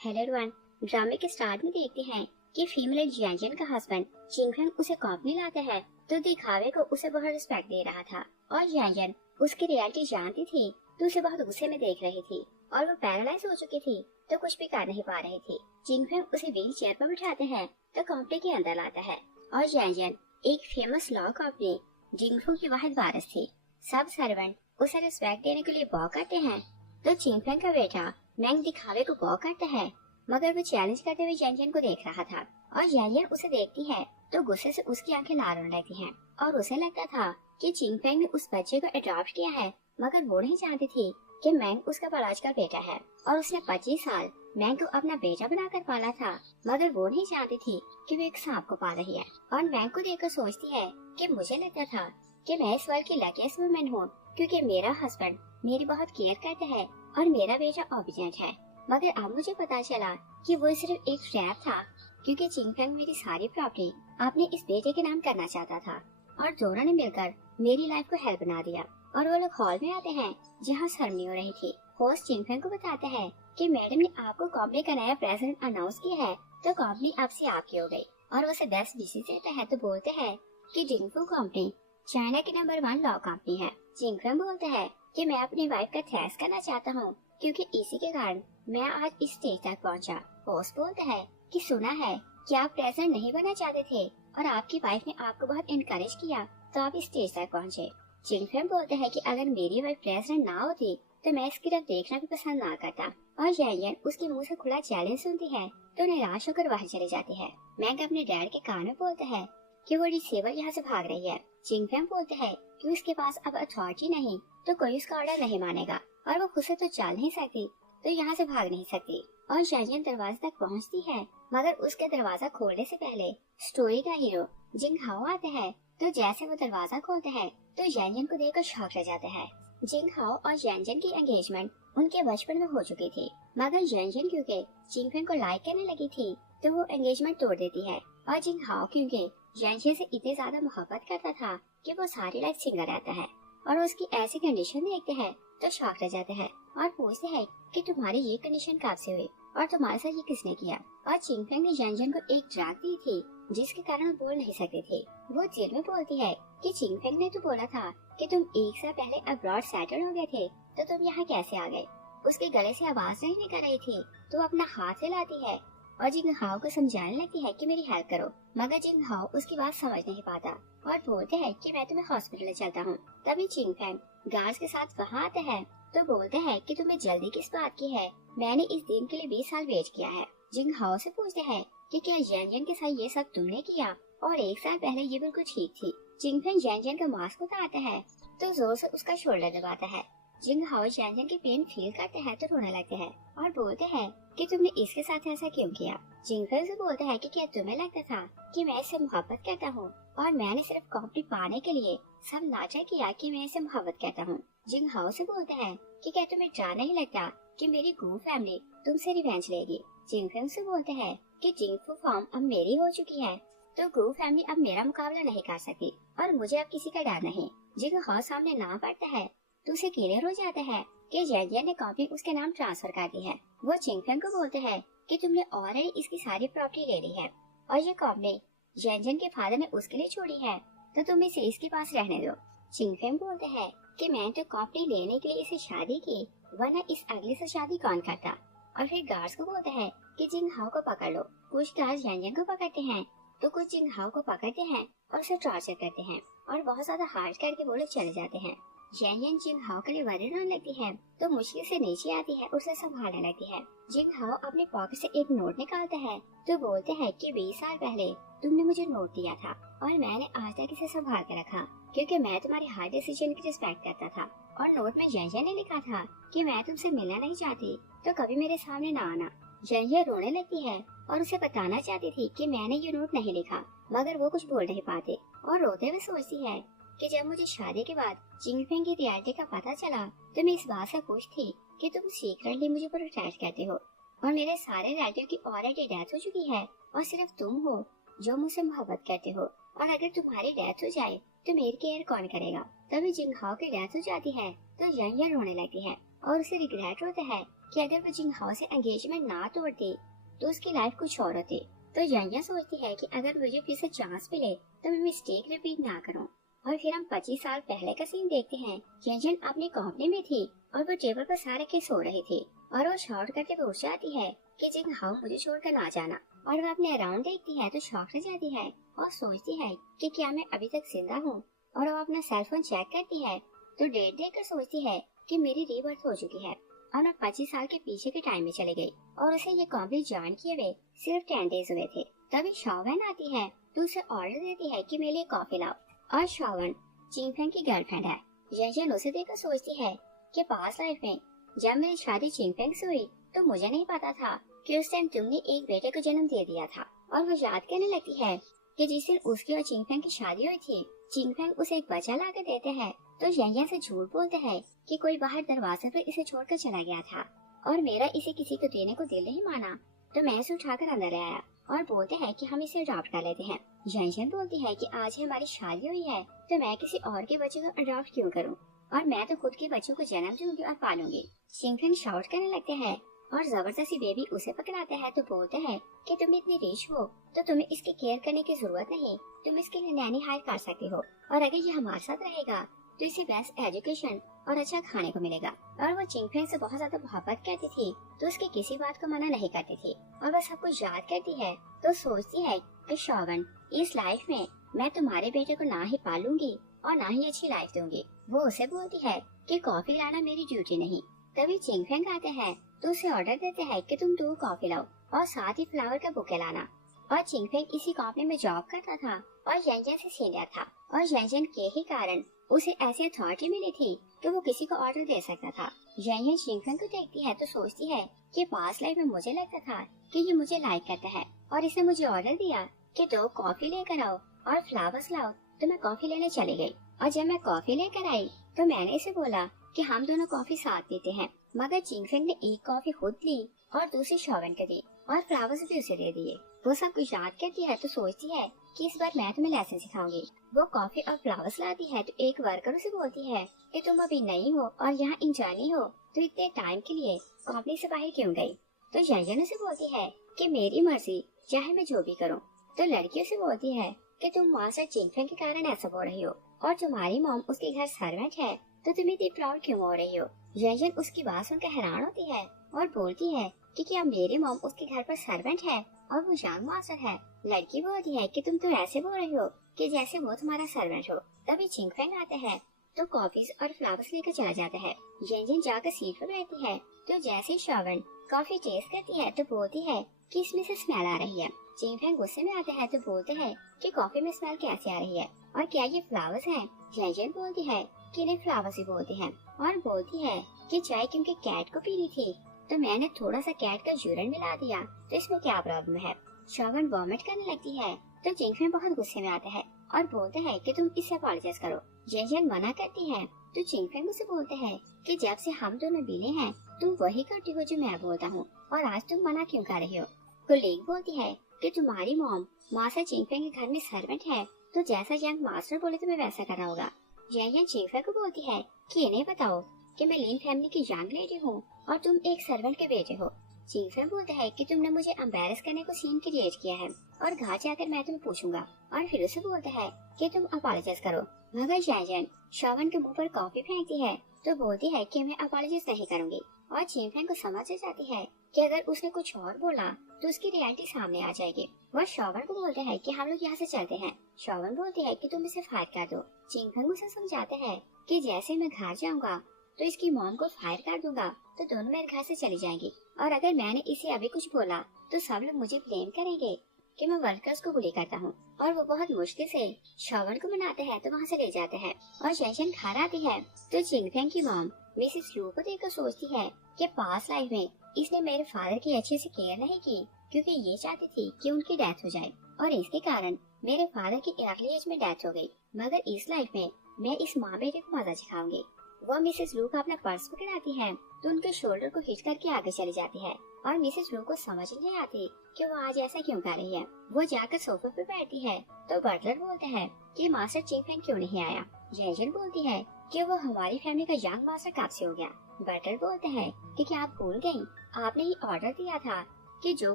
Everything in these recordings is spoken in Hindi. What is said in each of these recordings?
Hello everyone. ड्रामे के स्टार्ट में देखते हैं कि फीमेल जियांजन का हस्बैंड जिंगफेंग उसे कंपनी लाता है तो दिखावे को उसे बहुत रिस्पेक्ट दे रहा था और जियांजन उसकी रियलिटी जानती थी तो उसे बहुत गुस्से में देख रही थी और वो पैरालाइज हो चुकी थी तो कुछ भी कर नहीं पा रही थी। जिंगफेंग उसे व्हील चेयर पर बिठाते हैं तो कंपनी के अंदर लाता है और जियांजन एक फेमस लॉ कंपनी जिंगफू की वाहिद वारिस थी। सब सर्वेंट उसे रिस्पेक्ट देने के लिए बॉ करते हैं तो जिंगफेंग का बेटा मैंग दिखावे को बॉ करता है मगर वो चैलेंज करते हुए जियांजन को देख रहा था और जियांजन उसे देखती है तो गुस्से से उसकी आंखें लाल होने लगती हैं और उसे लगता था कि जिंगफेंग ने उस बच्चे को अडॉप्ट किया है मगर वो नहीं जानती थी कि मैंग उसका बायोलॉजिकल बेटा है और उसने 25 साल मैंग को अपना बेटा बनाकर पाला था मगर वो नहीं जानती थी कि वो एक सांप को पाल रही है और मैंग को देखकर सोचती है कि मुझे लगता था कि मैं इस वर्ल्ड की लकीस्ट वुमन हूँ क्योंकि मेरा हस्बैंड मेरी बहुत केयर करता है और मेरा बेटा ओबीडिएंट है। मगर अब मुझे पता चला कि वो सिर्फ एक ट्रैप था क्योंकि जिंगफेंग मेरी सारी प्रॉपर्टी अपने इस बेटे के नाम करना चाहता था और दोनों ने मिलकर मेरी लाइफ को हेल बना दिया। और वो लोग हॉल में आते हैं जहाँ सेरेमनी हो रही थी। होस्ट जिंगफेंग को बताता है कि मैडम ने आपको कंपनी का नया प्रेसिडेंट अनाउंस किया है तो कंपनी आपसे आपकी हो गई और उसे 10 विशेष देता है तो बोलते हैं कि जिंगफू कंपनी चाइना की नंबर 1 लॉ कंपनी है। जिंगफेंग बोलता है कि मैं अपनी वाइफ का थैंक्स करना चाहता हूँ क्योंकि इसी के कारण मैं आज इस स्टेज तक पहुँचा। होस्ट बोलता है कि सुना है कि आप प्रेसिडेंट नहीं बनना चाहते थे और आपकी वाइफ ने आपको बहुत इनकरेज किया तो आप इस स्टेज तक पहुँचे। जिंगफेंग बोलता है कि अगर मेरी वाइफ प्रेसिडेंट ना होती तो मैं इसकी तरफ देखना भी पसंद ना करता और जियांजन उसके मुंह से खुला चैलेंज सुनती है तो निराश होकर वहाँ चली जाती है। मैंग अपने डैड के कान में बोलता है कि वो रिसीवर यहाँ से भाग रही है। जिंगफेंग बोलते हैं कि उसके पास अब अथॉरिटी नहीं तो कोई उसका ऑर्डर नहीं मानेगा और वो खुद से तो चल नहीं सकती तो यहाँ से भाग नहीं सकती और जियांजन दरवाजे तक पहुँचती है मगर उसके दरवाजा खोलने से पहले स्टोरी का हीरो जिंगहाओ आता है तो जैसे वो दरवाजा खोलता है तो जियांजन को देखकर शॉक रह जाता है। जिंगहाओ और जियांजन की एंगेजमेंट उनके बचपन में हो चुकी थी मगर जियांजन क्योंकि जिंगफेंग को लाइक करने लगी थी तो वो एंगेजमेंट तोड़ देती है और जिंगहाओ क्योंकि जियांजन से इतनी ज्यादा मोहब्बत करता था कि वो सारी लाइफ सिंगल रहता है और उसकी ऐसी कंडीशन देखते हैं तो शॉक रह जाते हैं और पूछते हैं कि तुम्हारी ये कंडीशन कब से हुई और तुम्हारे साथ ये किसने किया। और जिंगफेंग ने जियांजन को एक ड्रग दी थी जिसके कारण वो बोल नहीं सकते थे। वो जेल में बोलती है कि जिंगफेंग ने तो बोला था कि तुम 1 साल पहले अब्रॉड सेटल हो गए थे तो तुम यहाँ कैसे आ गए। उसके गले से आवाज नहीं निकल रही थी तो अपना हाथ हिलाती है और जिंगहाओ को समझाने लगती है कि मेरी हेल्प करो मगर जिंगहाओ उसकी बात समझ नहीं पाता और बोलते हैं कि मैं तुम्हें हॉस्पिटल चलता हूँ। तभी जिंगफेंग गार्ड्स के साथ वहाँ आता है तो बोलते हैं कि तुम्हें जल्दी किस बात की है, मैंने इस दिन के लिए 20 साल वेट किया है। जिंगहाओ से पूछते हैं कि क्या जियांजन के साथ ये सब तुमने किया और 1 साल पहले ये बिल्कुल ठीक थी। जिंगफेंग जियांजन का मास्क उतारता है तो जोर से उसका शोल्डर दबाता है। जिंगहाओ जियांजन की पेन फील करते हैं तो रोने लगते हैं और बोलते हैं कि तुमने इसके साथ ऐसा क्यों किया। जिंगफेंग से बोलता है कि क्या तुम्हें लगता था कि मैं इससे मोहब्बत करता हूँ और मैंने सिर्फ कंपनी पाने के लिए सब नाचा किया कि मैं इससे मोहब्बत करता हूँ। जिंगहाओ से बोलते हैं कि क्या तुम्हें डर नहीं लगता कि मेरी गू फैमिली तुमसे रिवेंज लेगी। जिंगफेंग से बोलते हैं कि जिंगफू फॉर्म अब मेरी हो चुकी है तो गू फैमिली अब मेरा मुकाबला नहीं कर सकती और मुझे अब किसी का डर नहीं। जिंगहाओ सामने ना पड़ता है तो उसे क्लियर हो जाता है कि जियांजन ने कंपनी उसके नाम ट्रांसफर कर दी है। वो जिंगफेंग को बोलते हैं कि तुमने ऑलरेडी इसकी सारी प्रॉपर्टी ले ली है और ये कंपनी जियांजन के फादर ने उसके लिए छोड़ी है तो तुम इसे इसके पास रहने दो। जिंगफेंग बोलते हैं कि मैं तो कंपनी लेने के लिए इसे शादी की वरना इस अगले से शादी कौन करता। और फिर गार्ड्स को बोलते हैं कि जिंगहाओ को पकड़ लो। कुछ गार्ड्स जियांजन को पकड़ते हैं तो कुछ जिंगहाओ को पकड़ते हैं और उसे टॉर्चर करते हैं और बहुत ज्यादा हार्ड करके वो लोग चले जाते हैं। जियांजन जिंगहाओ के लिए वर्रिड होने लगती है तो मुश्किल से नीचे आती है उसे संभालने लगती है। जिंगहाओ अपने पॉकेट से एक नोट निकालता है तो बोलते हैं कि 20 साल पहले तुमने मुझे नोट दिया था और मैंने आज तक इसे संभाल कर रखा क्योंकि मैं तुम्हारे हर डिसीजन की रिस्पेक्ट करता था। और नोट में जियांजन ने लिखा था कि मैं तुमसे मिलना नहीं चाहती तो कभी मेरे सामने ना आना। जियांजन रोने लगती है और उसे बताना चाहती थी कि मैंने ये नोट नहीं लिखा मगर वो कुछ बोल नहीं पाते और रोते हुए सोचती है कि जब मुझे शादी के बाद जिंगफेंग की रियलिटी का पता चला तो मैं इस बात से खुश थी कि तुम सीक्रेटली मुझे प्रोटेक्ट करते हो और मेरे सारे रिलेटिव की ऑलरेडी डेथ हो चुकी है और सिर्फ तुम हो जो मुझसे मोहब्बत करते हो और अगर तुम्हारी डेथ हो जाए तो मेरी केयर कौन करेगा। तभी जिंगहाओ की डेथ हो जाती है तो जियांजन रोने लगती है और उसे रिग्रेट होता है कि अगर वो जिंग हाओ से एंगेजमेंट ना तोड़ती तो उसकी लाइफ कुछ और होती। तो यांया सोचती है कि अगर मुझे फिर से चांस मिले तो मैं मिस्टेक रिपीट ना करूं। और फिर हम 25 साल पहले का सीन देखते हैं। यांजन अपनी कंपनी में थी और वो टेबल पर सारे के सो रही थी और वो शॉर्ट करके पूछ जाती है कि जिंग हाओ मुझे छोड़कर ना जाना। और वो अपने अराउंड देखती है तो शॉक रह जाती है और सोचती है कि क्या मैं अभी तक जिंदा हूँ। और वो अपना सेलफोन चेक करती है तो डेट देखकर सोचती है कि मेरी रीबर्थ हो चुकी है और मैं 25 साल के पीछे के टाइम में चली गई और उसे ये कंपनी ज्वाइन किए हुए सिर्फ 10 डेज हुए थे। तभी शावन आती है तो उसे ऑर्डर देती है कि मेरे लिए कॉफी लाओ। और शावन चिंगफेंग की गर्लफ्रेंड है। यांजन उसे देखकर सोचती है कि पास्ट लाइफ में जब मेरी शादी चिंगफेंग से हुई तो मुझे नहीं पता था कि उस टाइम तुमने एक बेटे को जन्म दे दिया था। और वो याद करने लगती है कि जिस दिन उसकी और चिंगफेंग की शादी हुई थी चिंगफेंग उसे एक बच्चा लाकर देते हैं तो यांया से झूठ बोलते हैं कि कोई बाहर दरवाजे पर इसे छोड़कर चला गया था और मेरा इसे किसी को देने को दिल नहीं माना तो मैं इसे उठाकर अंदर ले आया और बोलते हैं कि हम इसे अडॉप्ट कर लेते हैं। यांजन बोलती है कि आज ही हमारी शादी हुई है तो मैं किसी और के बच्चे को अडॉप्ट क्यों करूं और मैं तो खुद के बच्चों को जन्म दूंगी और पालूंगी। चिंगफेंग शाउट करने लगते हैं और जबरदस्ती बेबी उसे पकड़ाते हैं तो बोलते हैं कि तुम इतनी रिच हो तो तुम्हें इसकी केयर करने की जरूरत नहीं, तुम इसके लिए नैनी हायर कर सकते हो और अगर ये हमारे साथ रहेगा तो इसे बेस्ट एजुकेशन और अच्छा खाने को मिलेगा। और वो चिंगफेंग से बहुत ज्यादा मोहब्बत करती थी तो उसकी किसी बात को मना नहीं करती थी और वह सब कुछ याद करती है तो सोचती है कि शावन इस लाइफ में मैं तुम्हारे बेटे को ना ही पालूंगी और ना ही अच्छी लाइफ दूंगी। वो उसे बोलती है कि कॉफी लाना मेरी ड्यूटी नहीं। तभी चिंगफेंग आते हैं तो उसे ऑर्डर देते हैं कि तुम 2 कॉफी लाओ और साथ ही फ्लावर का बुके लाना। और चिंगफेंग इसी कंपनी में जॉब करता था और यांजन से सीनियर था और यांजन के ही कारण उसे ऐसी अथॉरिटी मिली थी कि वो किसी को ऑर्डर दे सकता था। यांजन चिंगफेंग को देखती है तो सोचती है कि पास्ट लाइफ में मुझे लगता था कि ये मुझे लाइक करता है और इसने मुझे ऑर्डर दिया कि 2 कॉफी लेकर आओ और फ्लावर्स लाओ तो मैं कॉफी लेने चली गई। और जब मैं कॉफी लेकर आई तो मैंने इसे बोला कि हम दोनों कॉफी साथ पीते हैं, मगर चिंगफेंग ने एक कॉफी खुद ली और दूसरी शावन को दी और फ्लावर्स भी उसे दे दिए। वो सब कुछ याद करती है तो सोचती है कि इस बार मैं तुम्हें लेसन सिखाऊंगी। वो कॉफी और फ्लावर्स लाती है तो एक वर्कर उसे बोलती है कि तुम अभी नई हो और यहाँ इंटर्नी हो तो इतने टाइम के लिए कंपनी से बाहर क्यों गई। तो यांजन उसे बोलती है कि मेरी मर्जी, चाहे मैं जो भी करूँ। तो लड़की उसे बोलती है कि तुम मास्टर चिंगफेंग के कारण ऐसा बोल रही हो और तुम्हारी मॉम उसके घर सर्वेंट है तो तुम इतनी प्राउड क्यों हो रही हो। यांजन उसकी बात सुनकर हैरान होती है और बोलती है कि क्या मेरी मॉम उसके घर पर सर्वेंट है और वो यंग मास्टर है। लड़की बोलती है कि तुम तो ऐसे बोल रही हो कि जैसे वो तुम्हारा सर्वेंट हो। तभी चिंगफेंग आते हैं तो कॉफीज और फ्लावर्स लेकर चला जाता है। यांजन जाकर सीट पर बैठती है तो जैसे ही शावन कॉफी टेस्ट करती है तो बोलती है कि इसमें से स्मेल आ रही है। चिंगफेंग गुस्से में आते हैं तो बोलते हैं कि कॉफी में स्मेल कैसे आ रही है और क्या ये फ्लावर्स हैं। यांजन बोलती है कि इन्हें फ्लावर्स ही बोलते हैं और बोलती है कि चाय क्योंकि कैट को पीनी थी तो मैंने थोड़ा सा कैट का यूरिन मिला दिया तो इसमें क्या प्रॉब्लम है। शावन वॉमिट करने लगती है तो चिंगफेंग बहुत गुस्से में आता है और बोलते हैं कि तुम इससे अपॉलोजाइज करो। यांजन मना करती है तो चिंगफेंग उसे बोलते हैं कि जब से हम दोनों मिले हैं तुम वही करती हो जो मैं बोलता हूँ और आज तुम मना क्यों कर रही हो। कोलीग बोलती है कि तुम्हारी मॉम मास्टर चिंगफेंग के घर में सर्वेंट है तो जैसा यंग मास्टर बोले तुम्हें वैसा करना होगा। यांजन चिंगफेंग को बोलती है कि इन्हें बताओ कि मैं लीन फैमिली की यंग लेडी हूँ और तुम एक सर्वेंट के बेटे हो। चिंगफेंग बोलता है कि तुमने मुझे एम्बैरस करने को सीन क्रिएट किया है और घर जाकर मैं तुम्हें पूछूंगा। और फिर उसे बोलता है कि तुम अपॉलोजाइज करो। मगर यांजन शावन के मुंह पर कॉफी फेंकती है तो बोलती है कि मैं अपॉलोजाइज नहीं करूंगी। और चिंगफेंग को समझ आ जाती है कि अगर उसने कुछ और बोला तो उसकी रियलिटी सामने आ जाएगी। वह शावन को बोलते हैं कि हम लोग यहाँ से चलते हैं। शावन बोलती है कि तुम इसे फायर कर दो। चिंगफेंग उसे समझाते हैं कि जैसे मैं घर जाऊंगा तो इसकी मॉम को फायर कर दूंगा तो दोनों मेरे घर से चली जाएंगी और अगर मैंने इसे अभी कुछ बोला तो सब लोग मुझे ब्लेम करेंगे कि मैं वर्कर्स को बुली करता हूँ। और वो बहुत मुश्किल से शावन को मनाते हैं तो वहाँ से ले जाते हैं। और यांजन घर आती है तो चिंगफेंग की मॉम मिसेस लू को देखकर सोचती है कि पास्ट लाइफ में इसने मेरे फादर की अच्छे से केयर नहीं की क्योंकि ये चाहती थी कि उनकी डेथ हो जाए और इसके कारण मेरे फादर की अर्ली एज में डेथ हो गई। मगर इस लाइफ में मैं इस माँ बेटे को मजा सिखाऊंगी। वो मिसेस लू का अपना पर्स पकड़ाती है तो उनके शोल्डर को हिट करके आगे चली जाती है और मिसेस लू को समझ नहीं आती कि वो आज ऐसा क्यों कर रही है। वो जाकर सोफे पे बैठती है तो बटलर बोलते हैं कि मास्टर चिंगफेंग क्यों नहीं आया। यांजन बोलती है कि वो हमारी फैमिली का यंग मास्टर कब से हो गया। बटलर बोलता है कि क्या आप भूल गई, आपने ही ऑर्डर दिया था कि जो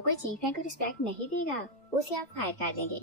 कोई जिंगफैंग को रिस्पेक्ट नहीं देगा उसे आप फायर कर देंगे।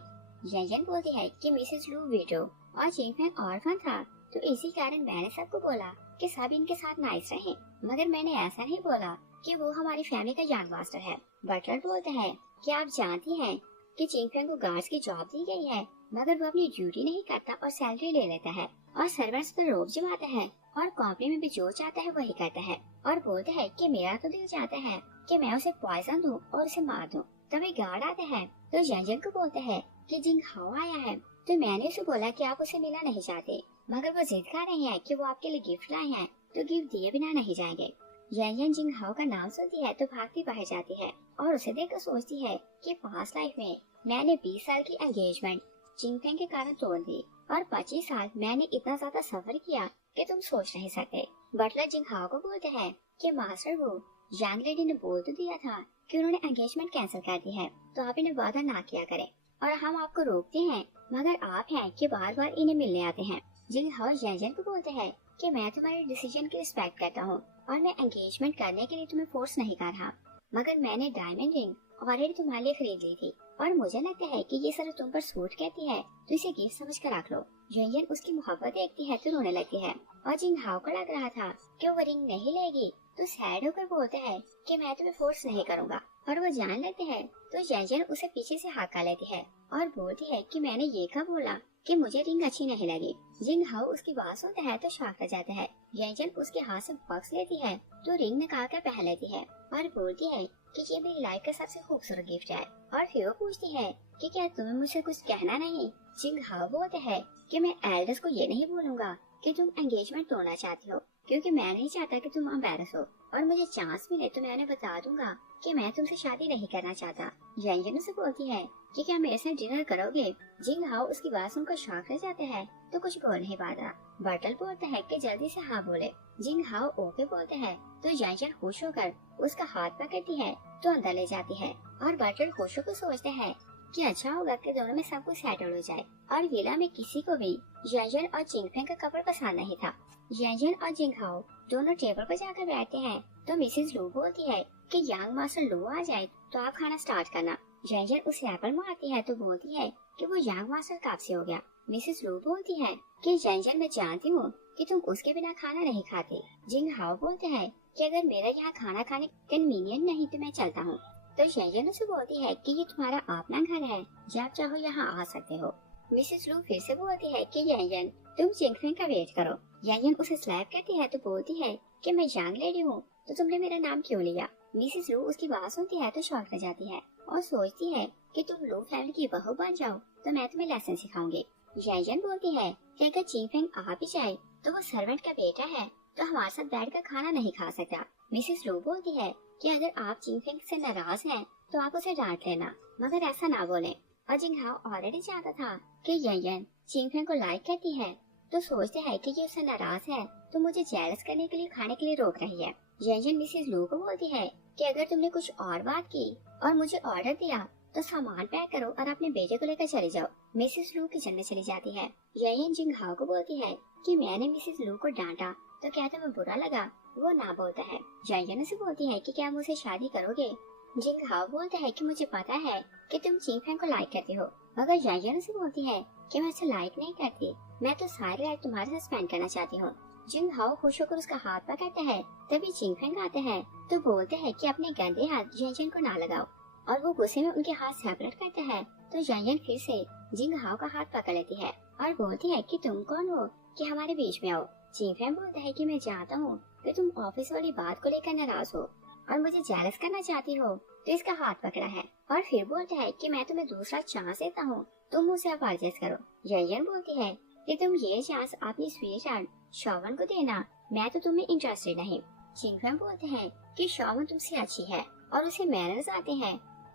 यंजन बोलती है कि मिसेस लू वीटो और जिंगफैंग ऑर्फन था, तो इसी कारण मैंने सबको बोला कि सब इनके साथ नाइस रहें, मगर मैंने ऐसा नहीं बोला कि वो हमारी फैमिली का यंग मास्टर है। बटलर बोलता है कि आप जानती हैं कि जिंगफैंग को गार्ड्स की जॉब दी गई है, मगर वो अपनी ड्यूटी नहीं करता और सैलरी ले लेता है और सर्वेंट्स पर रोब जमाता है और कंपनी में भी जो चाहता है वही करता है, और बोलता है कि मेरा तो दिल चाहता है कि मैं उसे पॉइजन दूं और उसे मार दूं। तभी गार्ड आता है तो यंजन को बोलता है कि जिंग हाओ आया है, तो मैंने उसे बोला कि आप उसे मिलना नहीं चाहते, मगर वो जिद कर रहे हैं कि वो आपके लिए गिफ्ट लाए हैं, तो गिफ्ट दिए बिना नहीं जाएंगे। यंजन जिंग हाओ का नाम सुनती है तो भागती बाहर जाती है और उसे देखकर सोचती है कि पास्ट लाइफ में मैंने 20 साल की एंगेजमेंट जिंगफैंग के कारण तोड़ दी और 25 साल मैंने इतना ज्यादा सफर किया कि तुम सोच नहीं सकते। बटलर जिंग हाओ को बोलते हैं कि मास्टर वो यंग लेडी ने बोल तो दिया था कि उन्होंने एंगेजमेंट कैंसिल कर दी है, तो आप इन्हें वादा ना किया करें और हम आपको रोकते हैं, मगर आप हैं कि बार बार इन्हें मिलने आते हैं। जिंग हाओ यंजन को बोलते हैं कि मैं तुम्हारे डिसीजन की रिस्पेक्ट करता हूँ और मैं एंगेजमेंट करने के लिए तुम्हें फोर्स नहीं कर रहा, मगर मैंने डायमंड रिंग ऑलरेडी तुम्हारे लिए खरीद ली थी और मुझे लगता है कि ये सिर्फ तुम पर सूट कहती है, तो इसे गिफ्ट समझ कर रख लो। यंजन उसकी मोहब्बत देखती है तो रोने लगती है और जिंग हाओ को लग रहा था कि वो रिंग नहीं लेगी, तो सैड होकर बोलते हैं कि मैं तुम्हें फोर्स नहीं करूँगा, और वो जान लेते हैं तो यंजन उसे पीछे से हाका लेती है और बोलती है कि मैंने ये कब बोला कि मुझे रिंग अच्छी नहीं लगी। जिंग हाओ उसकी बात सुनता है तो शॉक हो जाता है। यंजन उसके हाथ से बॉक्स लेती है तो रिंग निकाल कर पहन लेती है और बोलती है कि ये मेरी लाइफ का सबसे खूबसूरत गिफ्ट है, और फिर वो पूछती है कि क्या तुम्हें मुझसे कुछ कहना नहीं। जिंग हाओ बोलते हैं कि मैं एल्डर्स को ये नहीं बोलूंगा कि तुम एंगेजमेंट तोड़ना चाहती हो, क्योंकि मैं नहीं चाहता कि तुम एम्बैरस हो, और मुझे चांस मिले तो मैं उन्हें बता दूंगा कि मैं तुमसे शादी नहीं करना चाहता। यंजन उसे बोलती है कि क्या मेरे साथ डिनर करोगे। जिंग हाओ उसकी बात सुनकर शॉक रह जाते हैं तो कुछ बोल नहीं पाता। बटल बोलता है कि जल्दी से हाँ बोले। जिंग हाओ ओके बोलते हैं तो यंजन खुश होकर उसका हाथ पकड़ती है तो अंदर ले जाती है, और बटल खुश होकर सोचते हैं कि अच्छा होगा कि दोनों में सब कुछ सेटल हो जाए। और विला में किसी को भी यंजन और जिंगफैंग का कपड़ पसंद नहीं था। यंजन और जिंग हाओ दोनों टेबल पर जाकर बैठते हैं तो मिसेस लू बोलती है कि यंग मास्टर लू आ जाए तो आप खाना स्टार्ट करना। यंजन उसे एप्पल मारती है तो बोलती है कि वो यंग मास्टर कब से हो गया। मिसेस लू बोलती है कि यंजन मैं जानती हूँ कि तुम उसके बिना खाना नहीं खाते। जिंग हाओ बोलते हैं कि अगर मेरा यहाँ खाना खाने कन्वीनियंट नहीं तो मैं चलता हूँ। तो यंजन उसे बोलती है कि ये तुम्हारा अपना घर है, जब चाहो यहाँ आ सकते हो। मिसेस लू फिर से बोलती है कि यंजन तुम जिंगफैंग का वेट करो। यंजन उसे स्लैप करती है तो बोलती है कि मैं यंग लेडी हूँ तो तुमने मेरा नाम क्यों लिया। मिसेस लू उसकी बात सुनती है तो शॉक रह जाती है और सोचती है कि तुम लू फैमिली की बहू बन जाओ तो मैं तुम्हें लेसन सिखाऊंगी। यंजन बोलती है कि अगर जिंगफैंग आ भी जाए तो वो सर्वेंट का बेटा है तो हमारे साथ बैठकर खाना नहीं खा सकता। मिसेस लू बोलती है कि अगर आप जिंगफैंग से नाराज हैं तो आप उसे डांट लेना, मगर ऐसा ना बोलें। और जिंग हाओ ऑलरेडी जानता था कि यंजन जिंगफैंग को लाइक करती है, तो सोचते है कि ये उससे नाराज है तो मुझे जेलस करने के लिए खाने के लिए रोक रही है। यंजन मिसेस लू को बोलती है कि अगर तुमने कुछ और बात की और मुझे ऑर्डर दिया तो सामान पैक करो और अपने बेटे को लेकर चले जाओ। मिसेस लू किचन में चली जाती है। यंजन जिंग हाओ को बोलती है कि मैंने मिसेस लू को डांटा तो क्या तुम्हें बुरा लगा। वो ना बोलता है। यंजन से बोलती है कि क्या मुझसे शादी करोगे। जिंग हाओ बोलता है कि मुझे पता है कि तुम जिंगफैंग को लाइक करती हो, मगर यंजन से बोलती है कि मैं उसे लाइक नहीं करती, मैं तो सारी लाइफ तुम्हारे साथ स्पेंड करना चाहती हूँ। जिंग हाओ खुश होकर उसका हाथ पकड़ता है, तभी जिंगफैंग आते हैं तो बोलते हैं कि अपने गंदे हाथ यंजन को ना लगाओ, और वो गुस्से में उनके हाथ सेपरेट करता है तो यंजन फिर से जिंग हाओ का हाथ पकड़ लेती है और बोलती है कि तुम कौन हो कि हमारे बीच में आओ। जिंगफैंग बोलता है कि मैं जानता हूँ कि तुम ऑफिस वाली बात को लेकर नाराज हो और मुझे जेलस करना चाहती हो, तो इसका हाथ पकड़ा है और फिर बोलता है कि मैं तुम्हें दूसरा चांस देता हूँ, तुम मुझसे अपार्जेस करो। यंजन बोलती है कि तुम ये चांस अपनी स्वीट हार्ट शोवन को देना, मैं तो तुम्हें इंटरेस्टेड नहीं। जिंगफैंग बोलते हैं कि शोवन तुमसे अच्छी है और उसे मैनर्स आते हैं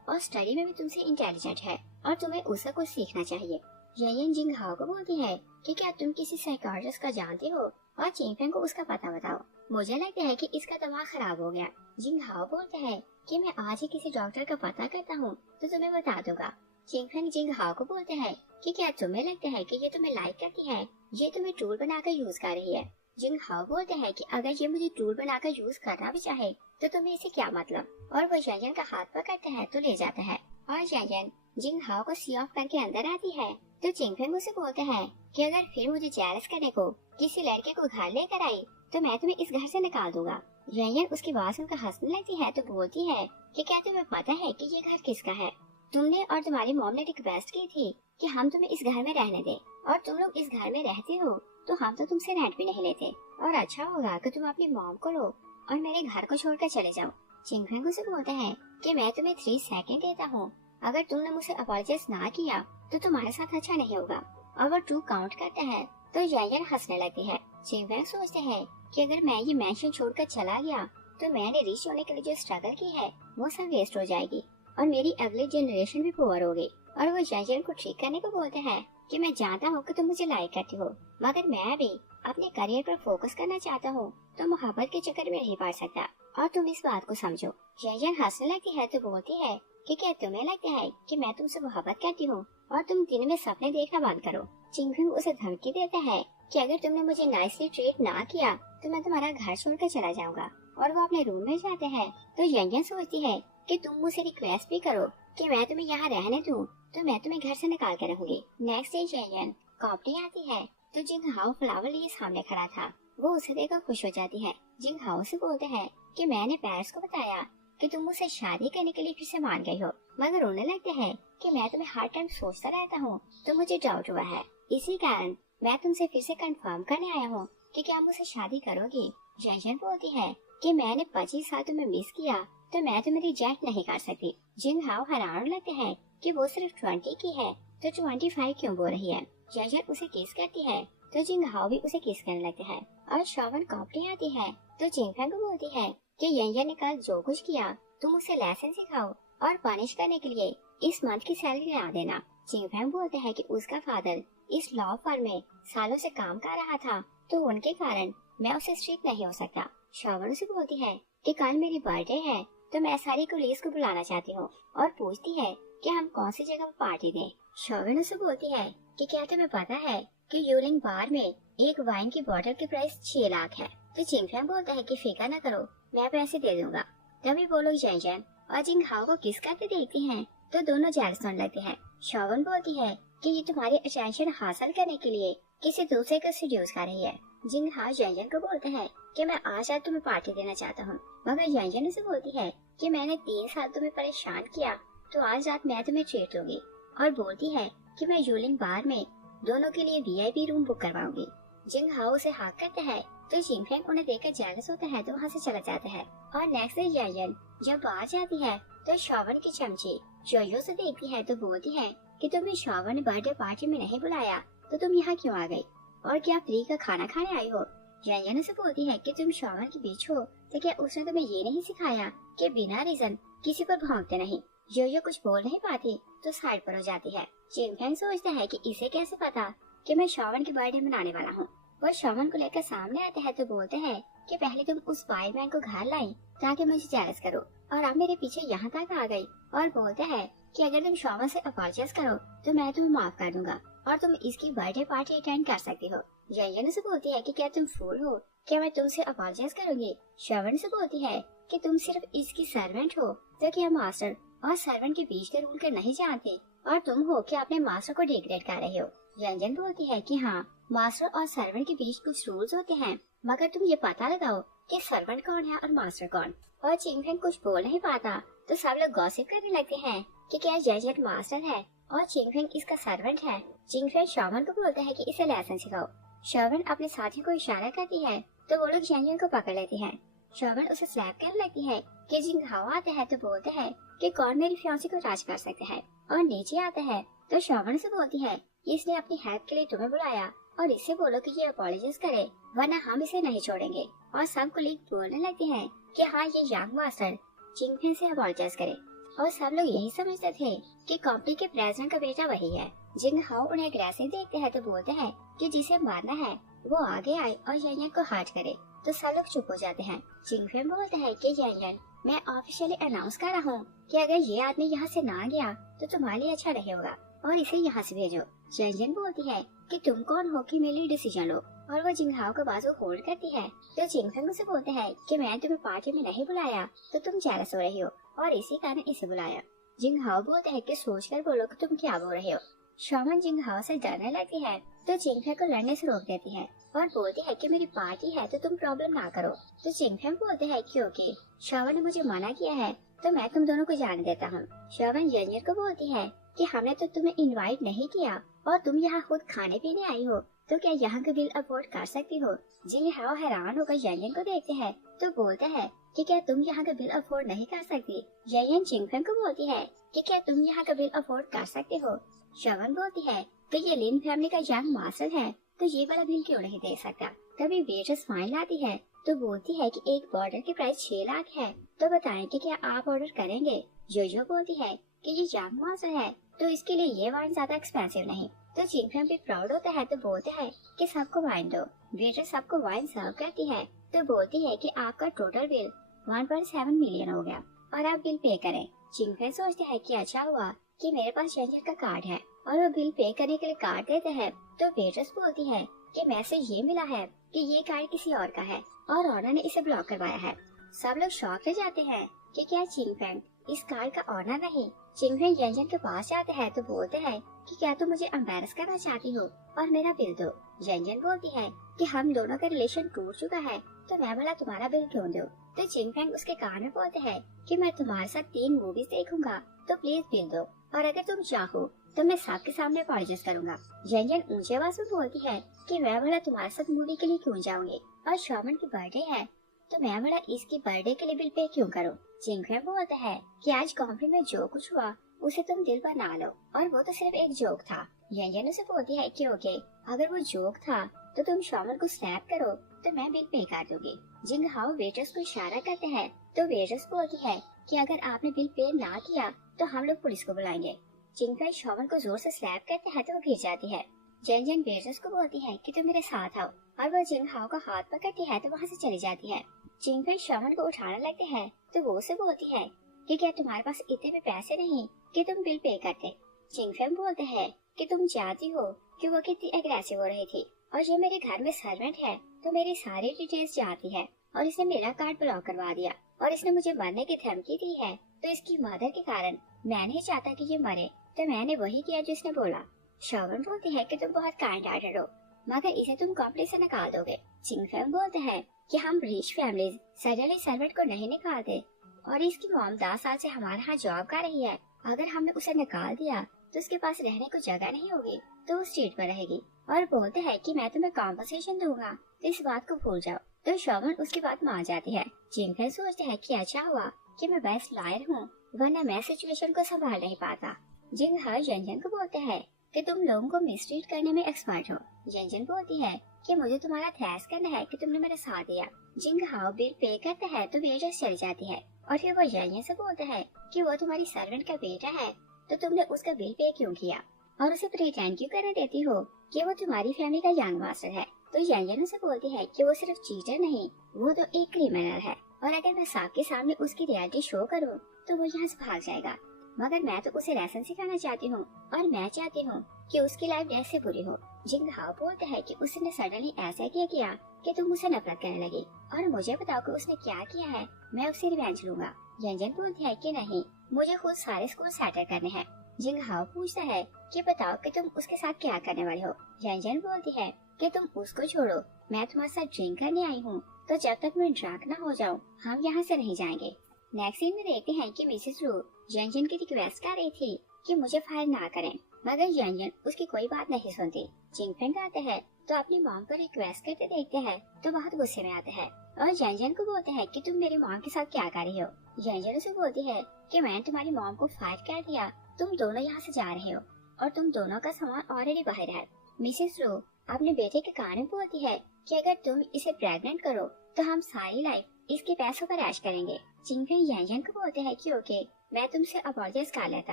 और स्टडी में भी तुमसे इंटेलिजेंट है और तुम्हें उससे कुछ सीखना चाहिए। यंजन जिंग हाओ को बोलती है कि क्या तुम किसी साइकियाट्रिस्ट का जानते हो और जिंगफैंग को उसका पता बताओ, मुझे लगता है कि इसका दिमाग खराब हो गया। जिंग हाओ बोलता है कि मैं आज ही किसी डॉक्टर का पता करता हूँ तो तुम्हें बता दूंगा। जिंगफैंग जिंग हाओ को बोलते हैं कि क्या तुम्हें लगता है कि ये तुम्हें लाइक करती है, ये तुम्हें टूल बनाकर यूज कर रही है। जिंग हाओ बोलते हैं कि अगर ये मुझे टूल बनाकर यूज करना भी चाहे तो तुम्हें इसे क्या मतलब, और वो यांयन का हाथ पकड़ता है तो ले जाता है। और यांयन जिंग हाओ को सी ऑफ करके अंदर आती है तो चिंगफेंग उसे बोलते हैं कि अगर फिर मुझे जेलस करने को किसी लड़के को घर लेकर आई तो मैं तुम्हें इस घर से निकाल दूंगा। यांयन उसकी बात सुनकर हंसने लगती है तो बोलती है कि क्या तुम्हें पता है कि ये घर किसका है? तुमने और तुम्हारी मॉम ने रिक्वेस्ट की थी कि हम तुम्हें इस घर में रहने दें, और तुम लोग इस घर में रहते हो तो हम तो तुमसे रेंट भी नहीं लेते, और अच्छा होगा कि तुम अपनी मॉम को लो और मेरे घर को छोड़कर चले जाओ। चिंगफेंग उसे बोलते हैं कि मैं तुम्हें 3 सेकंड देता हूँ, अगर तुमने मुझे अपॉलोजाइज ना किया तो तुम्हारे साथ अच्छा नहीं होगा। और वो 2 काउंट करता है तो यांयन हंसने लगती है। चिंगफेंग सोचते हैं कि अगर मैं ये मैंशन छोड़कर चला गया तो मैंने रीच होने के लिए जो स्ट्रगल की है वो सब वेस्ट हो जाएगी और मेरी अगली जनरेशन भी पुअर होगी। और वो यांयन को ठीक करने को बोलते हैं कि मैं जानता हूँ कि तुम मुझे लाइक करती हो, मगर मैं भी अपने करियर पर फोकस करना चाहता हूँ, तो मोहब्बत के चक्कर में नहीं पड़ सकता, और तुम इस बात को समझो। यांयन हंसने लगती है तो बोलती है कि क्या तुम्हें लगता है कि मैं तुमसे मोहब्बत करती हूँ और तुम दिन में सपने देखना बंद करो। चिंगफेंग उसे धमकी देता है कि अगर तुमने मुझे नाइसली ट्रीट ना किया तो मैं तुम्हारा घर छोड़कर चला जाऊंगा, और वो अपने रूम में जाते हैं। तो यांयन सोचती है कि तुम मुझे रिक्वेस्ट भी करो कि मैं तुम्हें यहाँ रहने दूं तो मैं तुम्हें घर से निकाल कर रहूंगी। नेक्स्ट डे यांयन कॉपटी आती है तो जिंग हाओ फ्लावर लिए सामने खड़ा था। वो उसे देखकर खुश हो जाती है। जिंग हाओ से बोलते हैं कि मैंने पेरेंट्स को बताया कि तुम मुझसे शादी करने के लिए फिर से मान गई हो, मगर रोने लगते हैं कि मैं तुम्हें हर टाइम सोचता रहता हूँ तो मुझे डाउट हुआ है, इसी कारण मैं तुमसे फिर से कंफर्म करने आया हूँ कि क्या मुझसे शादी करोगी। यांयन बोलती है कि मैंने 25 साल तुम्हें मिस किया तो मैं तुम्हें रिजेक्ट नहीं कर सकती। जिंग हाओ हैरान लगते हैं कि वो सिर्फ 20 की है तो 25 क्यों बोल रही है। यांयन उसे किस करती है तो जिंग हाओ भी उसे किस करने लगते हैं। और श्रावण कॉपटी आती है तो चिंगफेंग को बोलती है कि यांयन ने कल जो कुछ किया तुम उसे लेसन सिखाओ और पनिश करने के लिए इस मंथ की सैलरी ना देना। चिंगफेंग बोलते हैं कि उसका फादर इस लॉ फर्म में सालों से काम कर रहा था तो उनके कारण मैं उसे स्ट्रिक्ट नहीं हो सकता। श्रावण उसे बोलती है कि कल मेरी बर्थडे है तो मैं सारी कोलीग्स को बुलाना चाहती हूँ, और पूछती है कि हम कौन सी जगह पार्टी दें। श्रावण उसे बोलती है कि क्या तुम्हें पता है कि यूलिंग बार में एक वाइन की बोतल की प्राइस 6 लाख है। तो चिंगफेंग बोलता है कि फिक्र न करो, मैं पैसे दे दूंगा। तभी वो लोग यांयन और जिंग हाओ को किस करते देखते हैं तो दोनों जेलस होने लगते हैं। श्रावण बोलती है कि ये तुम्हारी अटेंशन हासिल करने के लिए किसी दूसरे को सीड्यूस कर रही है। जिंग हाओ यांयन को बोलते हैं कि मैं आज रात तुम्हें पार्टी देना चाहता हूँ, मगर यांयन उसे बोलती है कि मैंने 3 साल तुम्हें परेशान किया तो आज रात मैं तुम्हें ट्रीट दूंगी, और बोलती है कि मैं यूलिंग बार में दोनों के लिए VIP रूम बुक करवाऊंगी। जिंग हाओ उसे हाँ करता है तो चिंगफेंग उन्हें देखकर जेलस होता है तो वहाँ से चला जाता है। और नेक्स्ट डे यांयन जब बाहर जाती है तो श्रावण की चमची जोयो से देखती है तो बोलती है कि तुम्हें श्रावण ने बर्थडे पार्टी में नहीं बुलाया तो तुम यहाँ क्यों आ गई, और क्या फ्री का खाना खाने आई हो। यांयन उसे बोलती है कि तुम श्रावण के बीच हो तो क्या उसने तुम्हें ये नहीं सिखाया कि बिना रीजन किसी पर भौंकते नहीं। जोयो कुछ बोल नहीं पाती तो साइड पर हो जाती है। चिंगफेंग सोचता है कि इसे कैसे पता कि मैं श्रावण की बर्थडे मनाने वाला हूँ। वो श्रावण को लेकर सामने आते हैं तो बोलते हैं कि पहले तुम उस वाइल्ड को घर लाई ताकि मुझे जेलस करो, और अब मेरे पीछे यहाँ तक आ गई, और बोलते हैं कि अगर तुम श्रावण से अपॉलोजाइज करो तो मैं तुम्हें माफ कर दूंगा और तुम इसकी बर्थडे पार्टी अटेंड कर सकती हो। यांयन से बोलती है कि क्या तुम फूल हो, क्या मैं तुमसे अपॉलोजाइज करूंगी। श्रावण से बोलती है कि तुम सिर्फ इसकी सर्वेंट हो तो क्या मास्टर और सर्वेंट के बीच के रूल के नहीं जानते, और तुम हो क्या अपने मास्टर को डिग्रेड कर रहे हो। यांयन बोलती है कि हाँ, मास्टर और सर्वेंट के बीच कुछ रूल्स होते हैं, मगर तुम ये पता लगाओ कि सर्वेंट कौन है और मास्टर कौन। और चिंगफेंग कुछ बोल नहीं पाता तो सब लोग गॉसिप करने लगते हैं कि क्या यांयन मास्टर है और चिंगफेंग इसका सर्वेंट है। चिंगफेंग श्रावण को बोलता है कि इसे लेसन सिखाओ। श्रावण अपने साथी को इशारा करती है तो वो लोग यांयन को पकड़ लेते हैं। श्रावण उसे स्लैप करने लगती है कि जिंग हाओ आता है तो बोलते हैं कि कौन मेरी फियांसी को राज कर सकता है, और नीचे आता है तो श्रावण से बोलती है कि इसने अपनी हेल्प के लिए तुम्हें बुलाया और इससे बोलो कि ये अपॉलोजाइज करे वरना हम इसे नहीं छोड़ेंगे। और सब कोलीग बोलने लगते हैं कि हाँ, ये यंग मास्टर चिंगफेंग से अपॉलोजाइज करे, और सब लोग यही समझते थे कि कंपनी के प्रेसिडेंट का बेटा वही है। जिंग हाओ उन्हें अग्रेसिव देखते हैं तो बोलते हैं कि जिसे मारना है वो आगे आए और यांयन को हर्ट करे, तो सब लोग चुप हो जाते हैं। चिंगफेंग बोलते हैं कि यांयन, मैं ऑफिशियली अनाउंस कर रहा हूँ कि अगर ये आदमी यहाँ से ना गया तो तुम्हारे लिए अच्छा नहीं होगा और इसे यहाँ से भेजो। यांयन बोलती है कि तुम कौन हो कि मेरे लिए डिसीजन लो, और वो जिंगहाओ का बाजू होल्ड करती है। तो जिंगफेंग उसे बोलते हैं कि मैं तुम्हें पार्टी में नहीं बुलाया तो तुम जेलस हो रही हो और इसी कारण इसे बुलाया। जिंगहाओ बोलते हैं कि सोचकर बोलो कि तुम क्या बोल रहे हो। शॉमन जिंगहाओ से डरने लगती है तो जिंगफेंग को लड़ने से रोक देती है और बोलती है कि मेरी पार्टी है तो तुम प्रॉब्लम ना करो। तो जिंगफेंग बोलते हैं क्योंकि शॉमन ने मुझे मना किया है तो मैं तुम दोनों को जाने देता हूँ। शॉमन यंजन को बोलती है कि हमने तो तुम्हें इनवाइट नहीं किया और तुम यहाँ खुद खाने पीने आई हो तो क्या यहाँ का बिल अफोर्ड कर सकती हो। जिंगहाओ हैरान होकर यंजन को देखते हैं तो बोलता है कि क्या तुम यहाँ का बिल अफोर्ड नहीं कर सकती। यंजन जिंगफेंग को बोलती है कि क्या तुम यहाँ का बिल अफोर्ड कर सकते हो। शॉमन बोलती है कि ये लिन फैमिली का यंग मास्टर है तो ये वाला बिल क्यों नहीं दे सकता। तभी वेट्रेस फाइन लाती है तो बोलती है कि एक बॉर्डर की प्राइस 6 लाख है तो बताएं कि क्या आप ऑर्डर करेंगे। जोजो बोलती है कि ये यंग मास्टर है तो इसके लिए ये वाइन ज्यादा एक्सपेंसिव नहीं। तो जिंगफेंग भी प्राउड होता है तो बोलते हैं कि सबको वाइन दो। वेट्रेस सबको वाइन सर्व करती है तो बोलती है कि आपका टोटल बिल 1.7 मिलियन हो गया और आप बिल पे करें। जिंगफेंग सोचते हैं कि अच्छा हुआ कि मेरे पास यंजन का कार्ड है और वो बिल पे करने के लिए कार्ड देते हैं। तो वेट्रेस बोलती है कि मैसेज ये मिला है कि ये कार्ड किसी और का है और ऑनर ने इसे ब्लॉक करवाया है। सब लोग शॉक रह जाते हैं कि क्या जिंगफेंग इस कार्ड का ऑनर नहीं। जिंगफेंग यंजन के पास जाते हैं तो बोलते हैं कि क्या तुम मुझे एम्बैरस करना चाहती हो और मेरा बिल दो। यंजन बोलती है कि हम दोनों का रिलेशन टूट चुका है तो मैं भला तुम्हारा बिल क्यों दूं। तो जिंगफेंग उसके कान में बोलते हैं कि मैं तुम्हारे साथ 3 मूवीज देखूंगा तो प्लीज बिल दो और अगर तुम चाहो तो मैं सबके सामने अपॉलजाइज करूंगा। यंजन ऊंची आवाज में बोलती है कि मैं भला तुम्हारे साथ मूवी के लिए क्यों जाऊंगी और शॉमन की बर्थडे है तो मैं भला इसकी बर्थडे के लिए बिल पे क्यों करूं। जिंगफेंग बोलता है कि आज कॉम्पनी में जो कुछ हुआ उसे तुम दिल पर ना लो और वो तो सिर्फ एक जोक था। यंजन उसे बोलती है कि ओके अगर वो जोक था तो तुम शॉमन को स्नैप करो तो मैं बिल पे कर दूंगी। जिंगहाओ वेट्रेस को इशारा करते हैं तो वेट्रेस बोलती है कि अगर आपने बिल पे ना किया तो हम लोग पुलिस को बुलाएंगे। जिंगफेंग शॉमन को जोर से स्लैप करते हैं तो वो गिर जाती है। जंजन वेट्रेस को बोलती है कि तुम मेरे साथ आओ और वो जिंगहाओ का हाथ पकड़ती है तो वहाँ से चली जाती है। जिंगफेंग शॉमन को उठाने लगते हैं तो वो उसे बोलती है कि क्या तुम्हारे पास इतने भी पैसे नहीं कि तुम बिल पे करते। जिंगफेंग बोलते हैं कि तुम जानती हो कि वो कितनी एग्रेसिव हो रही थी और जो मेरे घर में सर्वेंट है तो मेरी सारी डिटेल्स जानती है और इसने मेरा कार्ड ब्लॉक करवा दिया और इसने मुझे मरने की धमकी दी है तो इसकी मदर के कारण मैं नहीं चाहता कि ये मरे तो मैंने वही किया जो इसने बोला। शॉमन बोलती है कि तुम बहुत काइंड हार्टेड हो मगर इसे तुम कंपनी से निकाल दोगे। जिंगफेंग बोलते हैं कि हम रिच फैमिलीज सडनली सर्वेंट को नहीं निकालते और इसकी मॉम 10 साल से हमारे यहाँ जॉब कर रही है। अगर हमने उसे निकाल दिया तो उसके पास रहने को जगह नहीं होगी तो वो स्ट्रीट पर रहेगी और बोलते हैं कि मैं तुम्हें कॉम्पनसेशन दूंगा तो इस बात को भूल जाओ। तो शॉमन उसकी बात मान जाती है। जिंगफेंग सोचते हैं कि अच्छा हुआ कि मैं बेस्ट लॉयर हूँ वरना मैं सिचुएशन को संभाल नहीं पाता। जिंगहाओ यंजन को बोलते हैं कि तुम लोगों को मिसट्रीट करने में एक्सपर्ट हो। यंजन बोलती है कि मुझे तुम्हारा थैंक्स करना है कि तुमने मेरा साथ दिया। जिंगहाओ बिल पे करता है तो वेट्रेस चली जाती है और फिर वो यंजन से बोलता है कि वो तुम्हारी सर्वेंट का बेटा है तो तुमने उसका बिल पे क्यों किया और उसे प्रिटेंड क्यों करने देती हो कि वो तुम्हारी फैमिली का यंग मास्टर है। तो यंजन उसे बोलती है कि वो सिर्फ चीटर नहीं वो तो एक क्रिमिनल है और अगर मैं सबके सामने उसकी रियलिटी शो करूँ तो वो यहाँ से भाग जाएगा मगर मैं तो उसे लेसन सिखाना चाहती हूँ और मैं चाहती हूँ कि उसकी लाइफ जैसे बुरी हो। जिंगहाओ बोलता है कि उसने सडनली ऐसा क्या किया कि तुम उसे नफरत करने लगी और मुझे बताओ कि उसने क्या किया है मैं उससे रिवेंज लूंगा। यंजन बोलती है कि नहीं मुझे खुद सारे स्कूल सेटल करने हैं। जिंगहाओ पूछता है कि बताओ कि तुम उसके साथ क्या करने वाले हो। यंजन बोलती है कि तुम उसको छोड़ो मैं तुम्हारे साथ ड्रिंक करने आई हूँ तो जब तक मैं ड्रंक न हो जाऊँ हम यहाँ से नहीं जाएंगे। नेक्स्ट सीन में देखते हैं कि मिसेस रू यंजन की रिक्वेस्ट कर रही थी कि मुझे फायर ना करें मगर यंजन उसकी कोई बात नहीं सुनती। जिंगफेंग आते हैं तो अपनी मॉम को रिक्वेस्ट करते देखते हैं तो बहुत गुस्से में आते हैं और यंजन को बोलते हैं कि तुम मेरी मॉम के साथ क्या कर रही हो। यंजन उसे बोलती है कि मैंने तुम्हारी मॉम को फायर कर दिया तुम दोनों यहाँ से जा रहे हो और तुम दोनों का सामान ऑलरेडी बाहर है। मिसेस रू अपने बेटे के कान में बोलती है कि अगर तुम इसे प्रेग्नेंट करो तो हम सारी लाइफ इसके पैसों पर ऐश करेंगे। जिंगफेंग यंजन को बोलते हैं कि ओके मैं तुमसे अपॉलजाइज कर लेता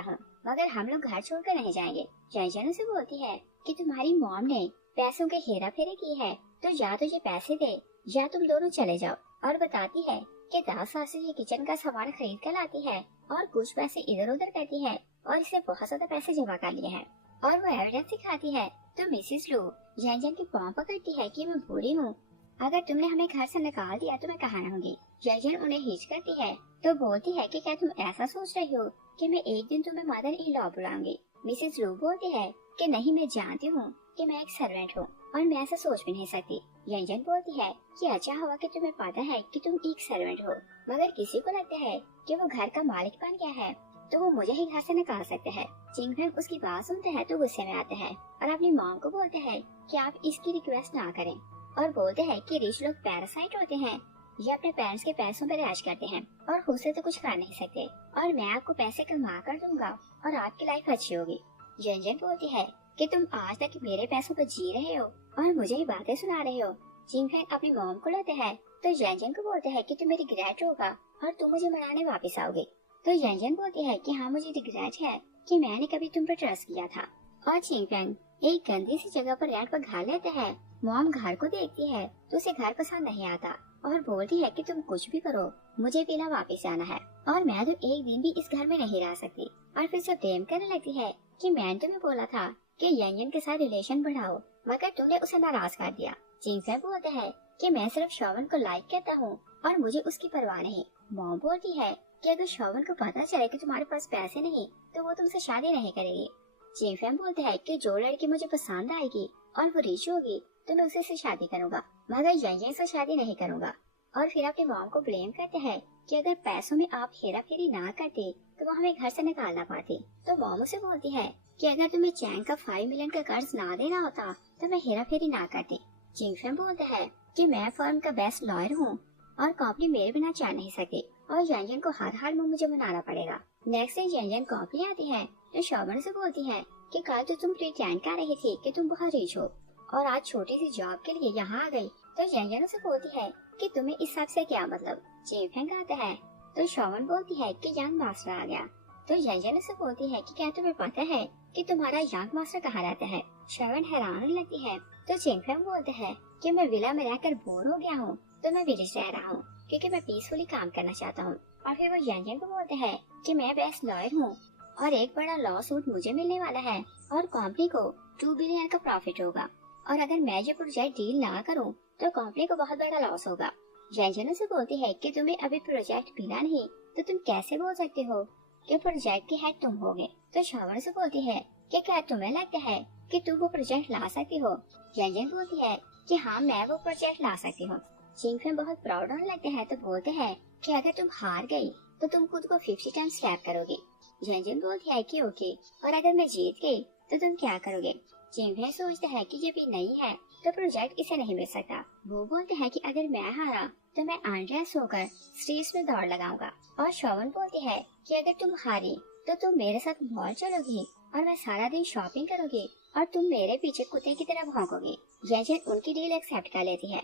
हूँ मगर हम लोग घर छोड़कर नहीं जाएंगे। यंजन से बोलती है कि तुम्हारी मॉम ने पैसों के हेरा फेरी की है तो या तो ये पैसे दे या तुम दोनों चले जाओ और बताती है कि 10 साल से ये किचन का सामान खरीद कर लाती है और कुछ पैसे इधर उधर करती है और इसे बहुत ज्यादा पैसे जमा कर लिए हैं और वो एविडेंस दिखाती है तो मिसेस लू जैंजन की पाँव पकड़ती है कि मैं बुरी हूँ, अगर तुमने हमें घर से निकाल दिया तो मैं कहाँ रहूंगी। जैंजन उन्हें हिच करती है तो बोलती है कि क्या तुम ऐसा सोच रही हो कि मैं एक दिन तुम्हें मदर इन लॉ बुलाऊंगी। मिसेस लू बोलती है कि नहीं, मैं जानती हूँ कि मैं एक सर्वेंट हूँ और मैं ऐसा सोच भी नहीं सकती। जैंजन बोलती है कि अच्छा हुआ कि तुम्हें पता है कि तुम एक सर्वेंट हो, मगर किसी को लगता है कि वो घर का मालिक बन गया है तो वो मुझे ही घर से निकाल सकते हैं। चिंगफेंग उसकी बात सुनते हैं तो गुस्से में आते हैं और अपनी मॉम को बोलते हैं कि आप इसकी रिक्वेस्ट ना करें और बोलते हैं कि रिच लोग पैरासाइट होते हैं, ये अपने पेरेंट्स के पैसों पर राज करते हैं और खुद से तो कुछ कर नहीं सकते और मैं आपको पैसे कमा कर दूंगा और आपकी लाइफ अच्छी होगी। जैंजन बोलती है कि तुम आज तक मेरे पैसों पर जी रहे हो और मुझे ही बातें सुना रहे हो। चिंगफेंग अपनी मॉम को लाते हैं तो जैंजन को बोलते हैं कि तुम मेरी रिग्रेट होगा और तुम मुझे मनाने वापस आओगे। तो जैंजन बोलती है कि हाँ, मुझे रिग्रेट है कि मैंने कभी तुम पर ट्रस्ट किया था। और चिंगफेंग एक गंदी सी जगह पर रेंट पर घर लेते हैं। मॉम घर को देखती है तो उसे घर पसंद नहीं आता और बोलती है कि तुम कुछ भी करो, मुझे बिना वापस आना है और मैं तो एक दिन भी इस घर में नहीं रह सकती। और फिर से ब्लेम करने लगती है कि मैंने तुम्हें बोला था कि यंगन के साथ रिलेशन बढ़ाओ, मगर तुमने उसे नाराज कर दिया। चिंगफेंग बोलते हैं कि मैं सिर्फ शोवन को लाइक करता हूँ और मुझे उसकी परवाह नहीं। मॉम बोलती है कि अगर शोवन को पता चले कि तुम्हारे पास पैसे नहीं तो वो तुमसे शादी नहीं करेगी। चिंगफेंग बोलते हैं कि जो लड़की मुझे पसंद आएगी और वो रिच होगी तो मैं उसी से शादी करूंगा, मगर यंगन से शादी नहीं करूंगा। और फिर अपनी मॉम को ब्लेम करते हैं कि अगर पैसों में आप हेरा फेरी ना करते तो वो हमें घर से निकालना पाती। तो मॉम उसे बोलती है कि अगर तुम्हें चैन का 5 मिलियन का कर्ज ना देना होता तो मैं हेरा फेरी ना करती। चिंगफेंग बोलता है कि मैं फर्म का बेस्ट लॉयर हूँ और कंपनी मेरे बिना चल नहीं सकती और जैंजन को हर हाल में मुझे मनाना पड़ेगा। नेक्स्ट डे जैंजन कंपनी आती है तो शोवन से बोलती है कि कल तो तुम प्रिटेंड कर रही थी कि तुम बहुत रिच हो और आज छोटी सी जॉब के लिए यहाँ आ गई। तो जैंजन से बोलती है कि तुम्हें इस सब से क्या मतलब। चिंगफेंग आता है तो शोवन बोलती है कि यंग मास्टर आ गया। तो जैंजन से बोलती है कि क्या तुम्हें पता है कि तुम्हारा यंग मास्टर कहाँ रहता है। शोवन हैरान होने लगती है तो चिंगफेंग बोलते हैं कि मैं विला में रहकर बोर हो गया हूँ तो मैं विदेश रह रहा हूँ क्योंकि मैं पीसफुली काम करना चाहता हूँ। और फिर वो जैंजन को बोलते हैं कि मैं बेस्ट लॉयर हूँ और एक बड़ा लॉ सूट मुझे मिलने वाला है और कंपनी को 2 बिलियन का प्रॉफिट होगा और अगर मैं ये प्रोजेक्ट डील ना करूँ तो कंपनी को बहुत बड़ा लॉस होगा। जैंजन से बोलती है कि तुम्हें अभी प्रोजेक्ट मिला नहीं तो तुम कैसे बोल सकते हो कि प्रोजेक्ट के हेड तुम होगे। तो शोवन से बोलती है कि क्या तुम्हें लगता है कि तुम वो प्रोजेक्ट ला सकती हो। जैंजन बोलती है कि हाँ, मैं वो प्रोजेक्ट ला सकती हूँ। चिंगफेंग बहुत प्राउड होने लगते हैं तो बोलते हैं कि अगर तुम हार गई तो तुम खुद को 50 टाइम्स स्लैप करोगी। जैंजन बोलती है कि ओके, और अगर मैं जीत गई तो तुम क्या करोगे। चिंगफेंग सोचता है कि ये भी नहीं है तो प्रोजेक्ट इसे नहीं मिल सकता। वो बोलते हैं कि अगर मैं हारा तो मैं अनड्रेस होकर स्टेज में दौड़ लगाऊंगा। और शोवन बोलती है कि अगर तुम हारी तो तुम मेरे साथ मॉल चलोगी और मैं सारा दिन शॉपिंग करूंगी और तुम मेरे पीछे कुत्ते की तरह भौंकोगी। जैंजन उनकी डील एक्सेप्ट कर लेती है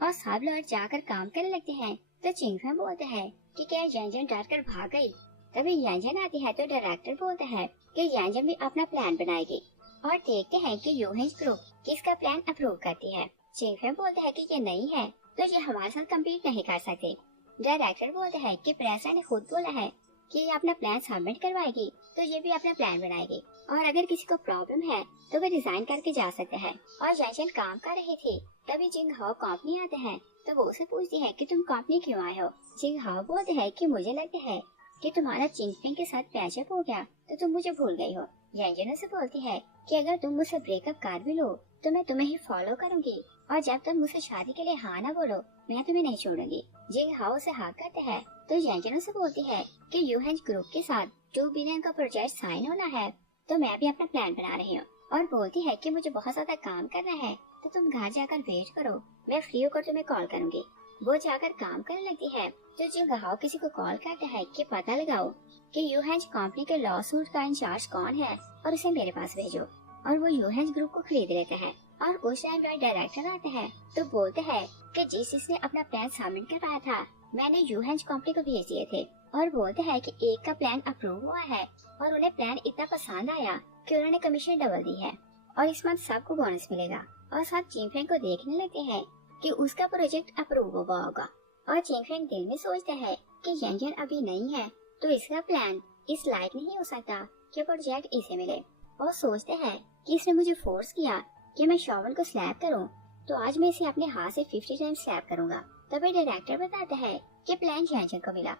और सब लोग जाकर काम करने लगते हैं। तो चिंगफेंग बोलते हैं कि क्या जैंजन डर कर भाग गई। तभी जैंजन आती है तो डायरेक्टर बोलता है कि जैंजन भी अपना प्लान बनाएगी और देखते हैं कि यूहेंज ग्रुप किसका प्लान अप्रूव करती है। चिंगफेंग बोलते हैं कि ये नहीं है तो ये हमारे साथ कम्पीट नहीं कर सकते। डायरेक्टर बोलते हैं कि प्रेसिडेंट ने खुद बोला है कि ये अपना प्लान सबमिट करवाएगी तो ये भी अपना प्लान बनाएगी और अगर किसी को प्रॉब्लम है तो वे रिजाइन करके जा सकते हैं। और जैंजन काम कर रही थी तभी जिंग हाओ कंपनी आते हैं तो वो उसे पूछती है कि तुम कंपनी क्यों आए हो। जिंग हाओ बोलते हैं कि मुझे लगता है कि तुम्हारा चिंगफेंग के साथ पैचअप हो गया तो तुम मुझे भूल गई हो। जैंजन से बोलती है कि अगर तुम मुझसे ब्रेकअप कर भी लो तो मैं तुम्हें ही फॉलो करूंगी और जब तुम मुझसे शादी के लिए हाँ ना बोलो मैं तुम्हें नहीं छोड़ूंगी। जिंग हाओ से हाँ करते हैं तो जैंजन से बोलती है कि यूहेंज ग्रुप के साथ 2 बिलियन का प्रोजेक्ट साइन होना है तो मैं भी अपना प्लान बना रही हूँ और बोलती है कि मुझे बहुत ज्यादा काम करना है तो तुम घर जाकर वेट करो, मैं फ्री होकर तुम्हें कॉल करूंगी। वो जाकर काम करने लगती है तो जिंग हाओ किसी को कॉल करता है कि पता लगाओ कि यूहेंज कंपनी के लॉ सूट का इंचार्ज कौन है और उसे मेरे पास भेजो। और वो यूहेंज ग्रुप को खरीद लेते हैं और उस टाइम पर डायरेक्टर आते हैं तो बोलते हैं कि जिसने अपना प्लान सबमिट करवाया था मैंने यूहेंज कंपनी को भेज दिए थे और बोलते हैं कि एक का प्लान अप्रूव हुआ है और उन्हें प्लान इतना पसंद आया कि उन्होंने कमीशन डबल दी है और इस मंथ सबको बोनस मिलेगा। और सब चिंगफेंग को देखने लगते हैं कि उसका प्रोजेक्ट अप्रूव हुआ होगा और चिंगफेंग दिल में सोचता है कि जैंजन अभी नहीं है तो इसका प्लान इस लायक नहीं हो सकता कि प्रोजेक्ट इसे मिले। और सोचते हैं कि इसने मुझे फोर्स किया कि मैं शॉवन को स्लैप करूं, तो आज मैं इसे अपने हाथ से 50 टाइम स्लैप करूंगा। तभी डायरेक्टर बताता है कि प्लान यांजन को मिला।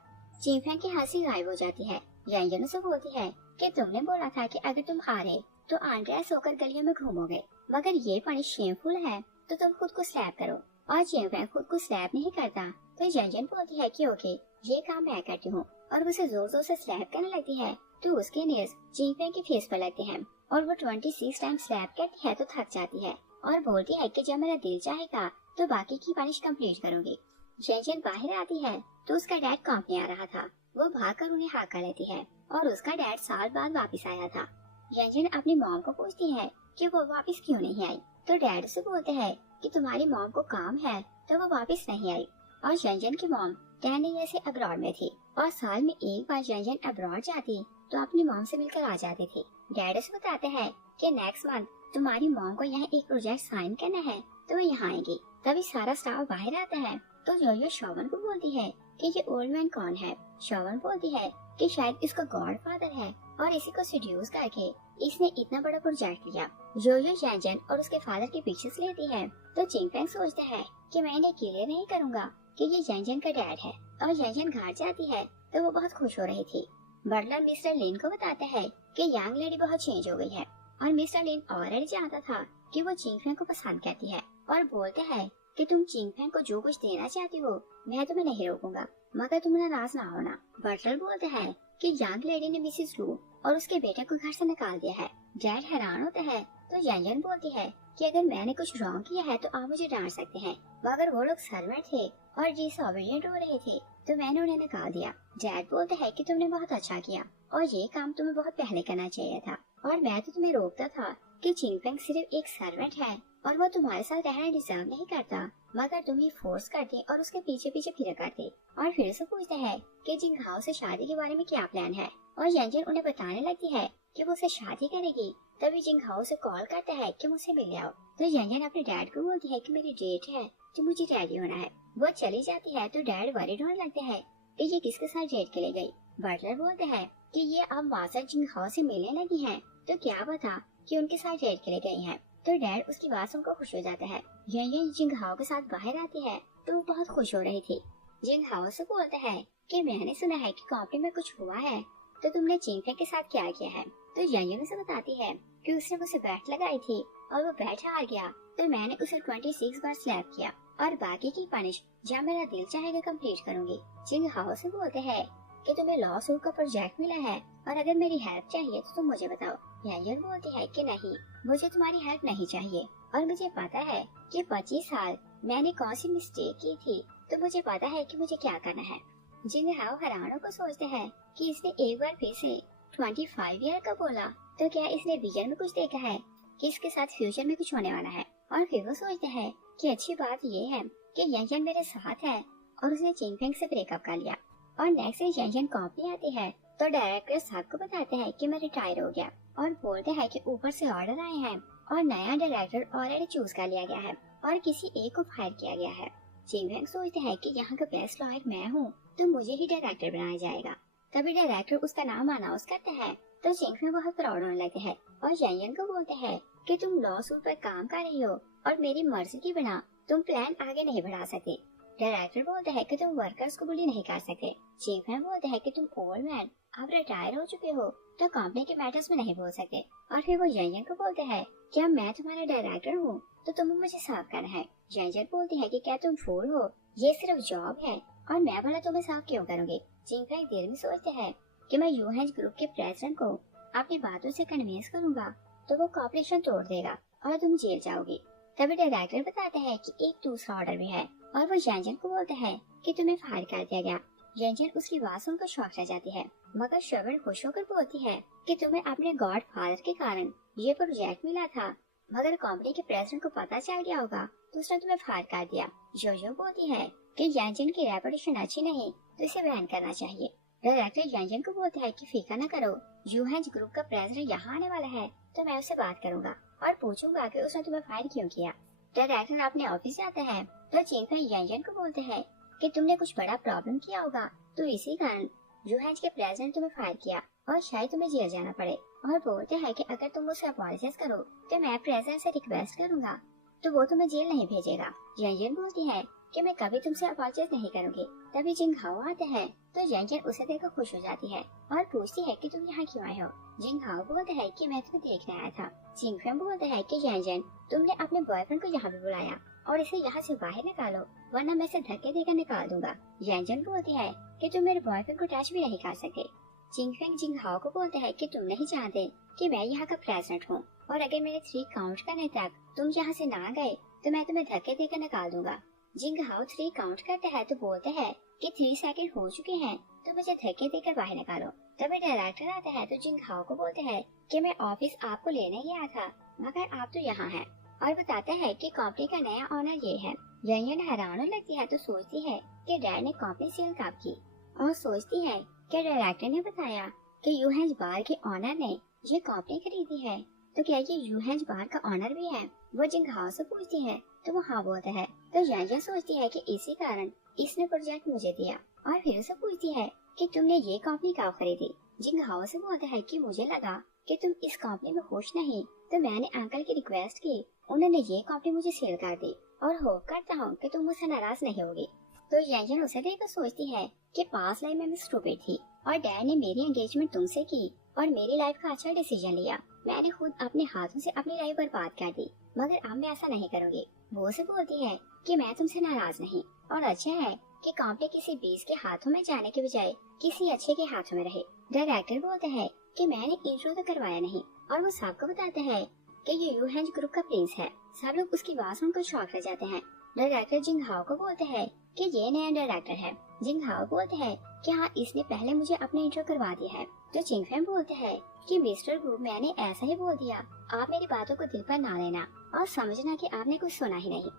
चिंगफैंग की हंसी गायब हो जाती है। यांजन उसे बोलती है कि तुमने बोला था कि अगर तुम हारे तो अनड्रेस होकर गलियों में घूमोगे, मगर ये पनिश शेमफुल है, तो तुम खुद को स्लैप करो। और चिंगफैंग खुद को स्लैप नहीं करता, तो यांजन बोलती है कि ओके, ये काम मैं करती हूँ, और उसे जोर जोर से स्लैप करने लगती है। तो उसके नेल्स चिंगफैंग के फेस पर लगते हैं और वो 26 टाइम स्लैप करती है तो थक जाती है और बोलती है कि जब मेरा दिल चाहेगा तो बाकी की पनिश कंप्लीट करूंगी। यांजन बाहर आती है तो उसका डैड कंपनी आ रहा था। वो भागकर उन्हें हाका लेती है और उसका डैड साल बाद वापस आया था। यांजन अपनी मॉम को पूछती है कि वो वापस क्यों नहीं आई, तो डैड से बोलते हैं कि तुम्हारी मॉम को काम है तो वो वापस नहीं आई। और यांजन की मॉम 10 ईयर से अब्रॉड में थी और साल में एक बार यांजन अब्रॉड जाती तो अपनी मॉम से मिलकर आ जाती थी। डैड से बताते हैं कि नेक्स्ट मंथ तुम्हारी मॉम को यहाँ एक प्रोजेक्ट साइन करना है तो वो यहाँ आएगी। तभी सारा स्टाफ बाहर आता है तो योयो शोवन को बोलती है कि ये ओल्ड मैन कौन है। शोवन बोलती है कि शायद इसका गॉड फादर है और इसी को सीड्यूस करके इसने इतना बड़ा प्रोजेक्ट लिया। योयो यांजन और उसके फादर के पिक्चर्स लेती है तो चिंगफैंग सोचता है कि मैं इन्हें क्लियर नहीं करूँगा कि ये यांजन का डैड है। और यांजन घर जाती है तो वो बहुत खुश हो रही थी। बटलर मिस्टर लिन को बताता है कि यंग लेडी बहुत चेंज हो गई है और मिस्टर लिन ऑलरेडी जानता था कि वो चिंगफैंग को पसंद करती है और बोलते हैं कि तुम चिंगफैंग को जो कुछ देना चाहती हो मैं तुम्हें नहीं रोकूंगा, मगर तुम नाराज ना होना। बटलर बोलते हैं कि यंग लेडी ने मिसेस लू और उसके बेटे को घर से निकाल दिया है। डैड हैरान होता है तो यांजन बोलती है कि अगर मैंने कुछ रॉन्ग किया है तो आप मुझे डांट सकते हैं, मगर वो लोग सर्वेंट थे और डिसोबीडिएंट हो रहे थे तो मैंने उन्हें निकाल दिया। डैड बोलते हैं कि तुमने बहुत अच्छा किया और ये काम तुम्हें बहुत पहले करना चाहिए था, और मैं तो तुम्हें रोकता था कि चिंगफैंग सिर्फ एक सर्वेंट है और वो तुम्हारे साथ रहना डिजर्व नहीं करता, मगर तुम ही फोर्स करते और उसके पीछे पीछे फिर करते। और फिर से पूछते हैं कि जिंगहाओ से शादी के बारे में क्या प्लान है, और यांजन उन्हें बताने लगती है कि वो उससे शादी करेगी। तभी जिंगहाओ से कॉल करता है कि मुझसे मिल आओ, तो यांजन अपने डैड को बोलती है कि मेरी डेट है तो मुझे रेडी होना है। वो चली जाती है तो डैड वरीड होने लगते हैं कि ये किसके साथ डेट के लिए गई। बटलर बोलते हैं कि ये अब मास्टर जिंगहाओ से मिलने लगी हैं, तो क्या पता कि उनके साथ डेट के लिए गई हैं। तो डैड उसकी बात सुनकर खुश हो जाता है। यांजन जिंगहाओ के साथ बाहर आती है तो वो बहुत खुश हो रही थी। जिंगहाओ से बोलते हैं कि मैंने सुना है कि कंपनी में कुछ हुआ है, तो तुमने चिंगफैंग के साथ क्या किया है। तो यांजन उसे बताती है कि उसने मुझे बैट लगाई थी और वो बैट हार गया तो मैंने उसे 26 बार स्लैप किया और बाकी की पनिश जब मेरा दिल चाहेगा कंप्लीट करूंगी। जिंगहाओ से बोलते हैं कि तुम्हें लॉ सूट का प्रोजेक्ट मिला है और अगर मेरी हेल्प चाहिए तो तुम मुझे बताओ। यांजन बोलती है कि नहीं, मुझे तुम्हारी हेल्प नहीं चाहिए और मुझे पता है कि 25 साल मैंने कौन सी मिस्टेक की थी, तो मुझे पता है कि मुझे क्या करना है। जिंगहाओ हैरानों को सोचते हैं कि इसने एक बार फिर से 25 ईयर का बोला, तो क्या इसने विजन में कुछ देखा है कि इसके साथ फ्यूचर में कुछ होने वाला है। और फिर वो सोचते हैं कि अच्छी बात ये है कि यांजन मेरे साथ है और उसने चिंगफैंग से ब्रेकअप कर लिया। और नेक्स्ट डे यांजन कंपनी आती है तो डायरेक्टर साहब को बताते हैं कि मैं रिटायर हो गया और बोलते हैं कि ऊपर से ऑर्डर आए हैं और नया डायरेक्टर ऑलरेडी चूज कर लिया गया है और किसी एक को फायर किया गया है। चिंगफैंग सोचते हैं कि यहाँ का बेस्ट लॉयर मैं हूँ तो मुझे ही डायरेक्टर बनाया जाएगा। तभी डायरेक्टर उसका नाम अनाउंस करते हैं तो चिंगफैंग बहुत प्राउड होने लगते हैं और यांजन को बोलते हैं कि तुम लॉ सूट पर काम कर रही हो और मेरी मर्जी के बिना तुम प्लान आगे नहीं बढ़ा सकते। डायरेक्टर बोलते हैं कि तुम वर्कर्स को बुली नहीं कर सकते। चिंगफैंग बोलते हैं कि तुम ओल्ड मैन अब रिटायर हो चुके हो तो कंपनी के मैटर्स में नहीं बोल सकते। और फिर वो यांजन को बोलते हैं कि अब मैं तुम्हारा डायरेक्टर हूँ तो तुम्हें मुझे साफ करना है। यांजन बोलती है कि क्या तुम फूल हो, ये सिर्फ जॉब है और मैं भला तुम्हें साफ क्यों करूँगी। चिंगफैंग दिल में सोचते हैं कि मैं यूहेंज ग्रुप के प्रेसिडेंट को अपनी बातों से कन्विंस करूंगा तो वो कॉर्पोरेशन तोड़ देगा और तुम जेल जाओगी। तभी डायरेक्टर बताते हैं कि एक दूसरा ऑर्डर भी है और वो यांजन को बोलते हैं कि तुम्हें फायर कर दिया गया। यांजन उसकी बात सुनकर शॉक रह जाती है, मगर शोवन खुश होकर बोलती है कि तुम्हें अपने गॉड फादर के कारण ये प्रोजेक्ट मिला था, मगर कंपनी के प्रेसिडेंट को पता चल गया होगा तो उसने तुम्हें फायर कर दिया। जोजो बोलती है कि यांजन की रेपुटेशन अच्छी नहीं तो इसे बैन करना चाहिए। डायरेक्टर यांजन को बोलते हैं कि फिक्र न करो, यूहेंज ग्रुप का प्रेसिडेंट यहाँ आने वाला है तो मैं उससे बात करूंगा और पूछूंगा कि उसने तुम्हें फायर क्यों किया। डायरेक्टर अपने ऑफिस जाते हैं तो चिंगफैंग यांजन को बोलते हैं कि तुमने कुछ बड़ा प्रॉब्लम किया होगा तो इसी कारण यूहेंज के प्रेसिडेंट तुम्हें फायर किया। और शायद तुम्हें जेल जाना पड़े। और बोलते हैं कि अगर तुम मुझसे अपॉलोजाइज करो तो मैं प्रेसिडेंट से रिक्वेस्ट करूंगा तो वो तुम्हें जेल नहीं भेजेगा। जैंजन बोलती है कि मैं कभी तुमसे अपॉलोजाइज नहीं करूंगी। तभी जिंग हाओ आते हैं तो जैंजन उसे देखकर खुश हो जाती है और पूछती है कि तुम यहाँ क्यों आए हो। जिंग हाओ बोलते है कि मैं तुम्हें देखने आया था। जिंग फैंग बोलते है कि जैंजन तुमने अपने बॉयफ्रेंड को यहाँ भी बुलाया और इसे यहाँ से बाहर निकालो वरना मैं इसे धक्के देकर निकाल दूंगा। जैंजन बोलती है कि तुम मेरे बॉयफ्रेंड को टच भी नहीं कर सकते। जिंग फैंग जिंग हाओ को बोलते है कि तुम नहीं जानते कि मैं यहाँ का प्रेसिडेंट हूँ और अगर मेरे 3 काउंट करने तक तुम यहाँ से ना गए तो मैं तुम्हें धक्के देकर निकाल दूंगा। जिंग हाओ 3 काउंट करते हैं तो बोलते हैं कि 3 सेकंड हो चुके हैं तो मुझे धक्के देकर बाहर निकालो। तभी डायरेक्टर आता है तो जिंग हाओ को बोलते हैं कि मैं ऑफिस आपको लेने गया था मगर आप तो यहाँ हैं और बताता है कि कंपनी का नया ऑनर ये है। जैंजन हैरान होने लगती है तो सोचती है कि डैड ने कंपनी सेल कब की और सोचती है कि डायरेक्टर ने बताया कि यूहेंज बार के ऑनर ने ये कंपनी खरीदी है तो क्या ये यूहेंज बार का ऑनर भी है। वो जिंग हाओ से पूछती है तो वो हाँ बोलता है। तो जैंजन सोचती है कि इसी कारण इसने प्रोजेक्ट मुझे दिया और फिर उसे पूछती है कि तुमने ये कंपनी कब खरीदी। जिंग हाओ से बोलता है कि मुझे लगा कि तुम इस कंपनी में खुश नहीं तो मैंने अंकल की रिक्वेस्ट की उन्होंने ये कंपनी मुझे सेल कर दी और होप करता हूँ कि तुम मुझसे नाराज नहीं होगी। तो जैंजन उसे देखकर सोचती है कि पास्ट लाइफ में मैं स्टूपिड थी और डैड ने मेरी एंगेजमेंट तुमसे की और मेरी लाइफ का अच्छा डिसीजन लिया। मैंने खुद अपने हाथों से अपनी लाइफ बर्बाद कर दी मगर अब मैं ऐसा नहीं करूँगी। वो उसे बोलती है कि मैं तुमसे नाराज नहीं और अच्छा है कि कंपनी किसी बीस के हाथों में जाने के बजाय किसी अच्छे के हाथों में रहे। डायरेक्टर बोलता है कि मैंने इंट्रो तो करवाया नहीं और वो सबको बताता है कि ये यूहेंज ग्रुप का प्रिंस है। सब लोग उसकी बात सुनकर शॉक रह जाते हैं। डायरेक्टर जिंग हाओ को बोलते हैं कि ये नया डायरेक्टर है। जिंग हाओ बोलते हैं कि हाँ इसने पहले मुझे अपने इंट्रो करवा दिया है। तो जिंग फैंग बोलते हैं कि मिस्टर ग्रुप मैंने ऐसा ही बोल दिया आप मेरी बातों को दिल पर ना लेना और समझना कि आपने कुछ सुना ही नहीं।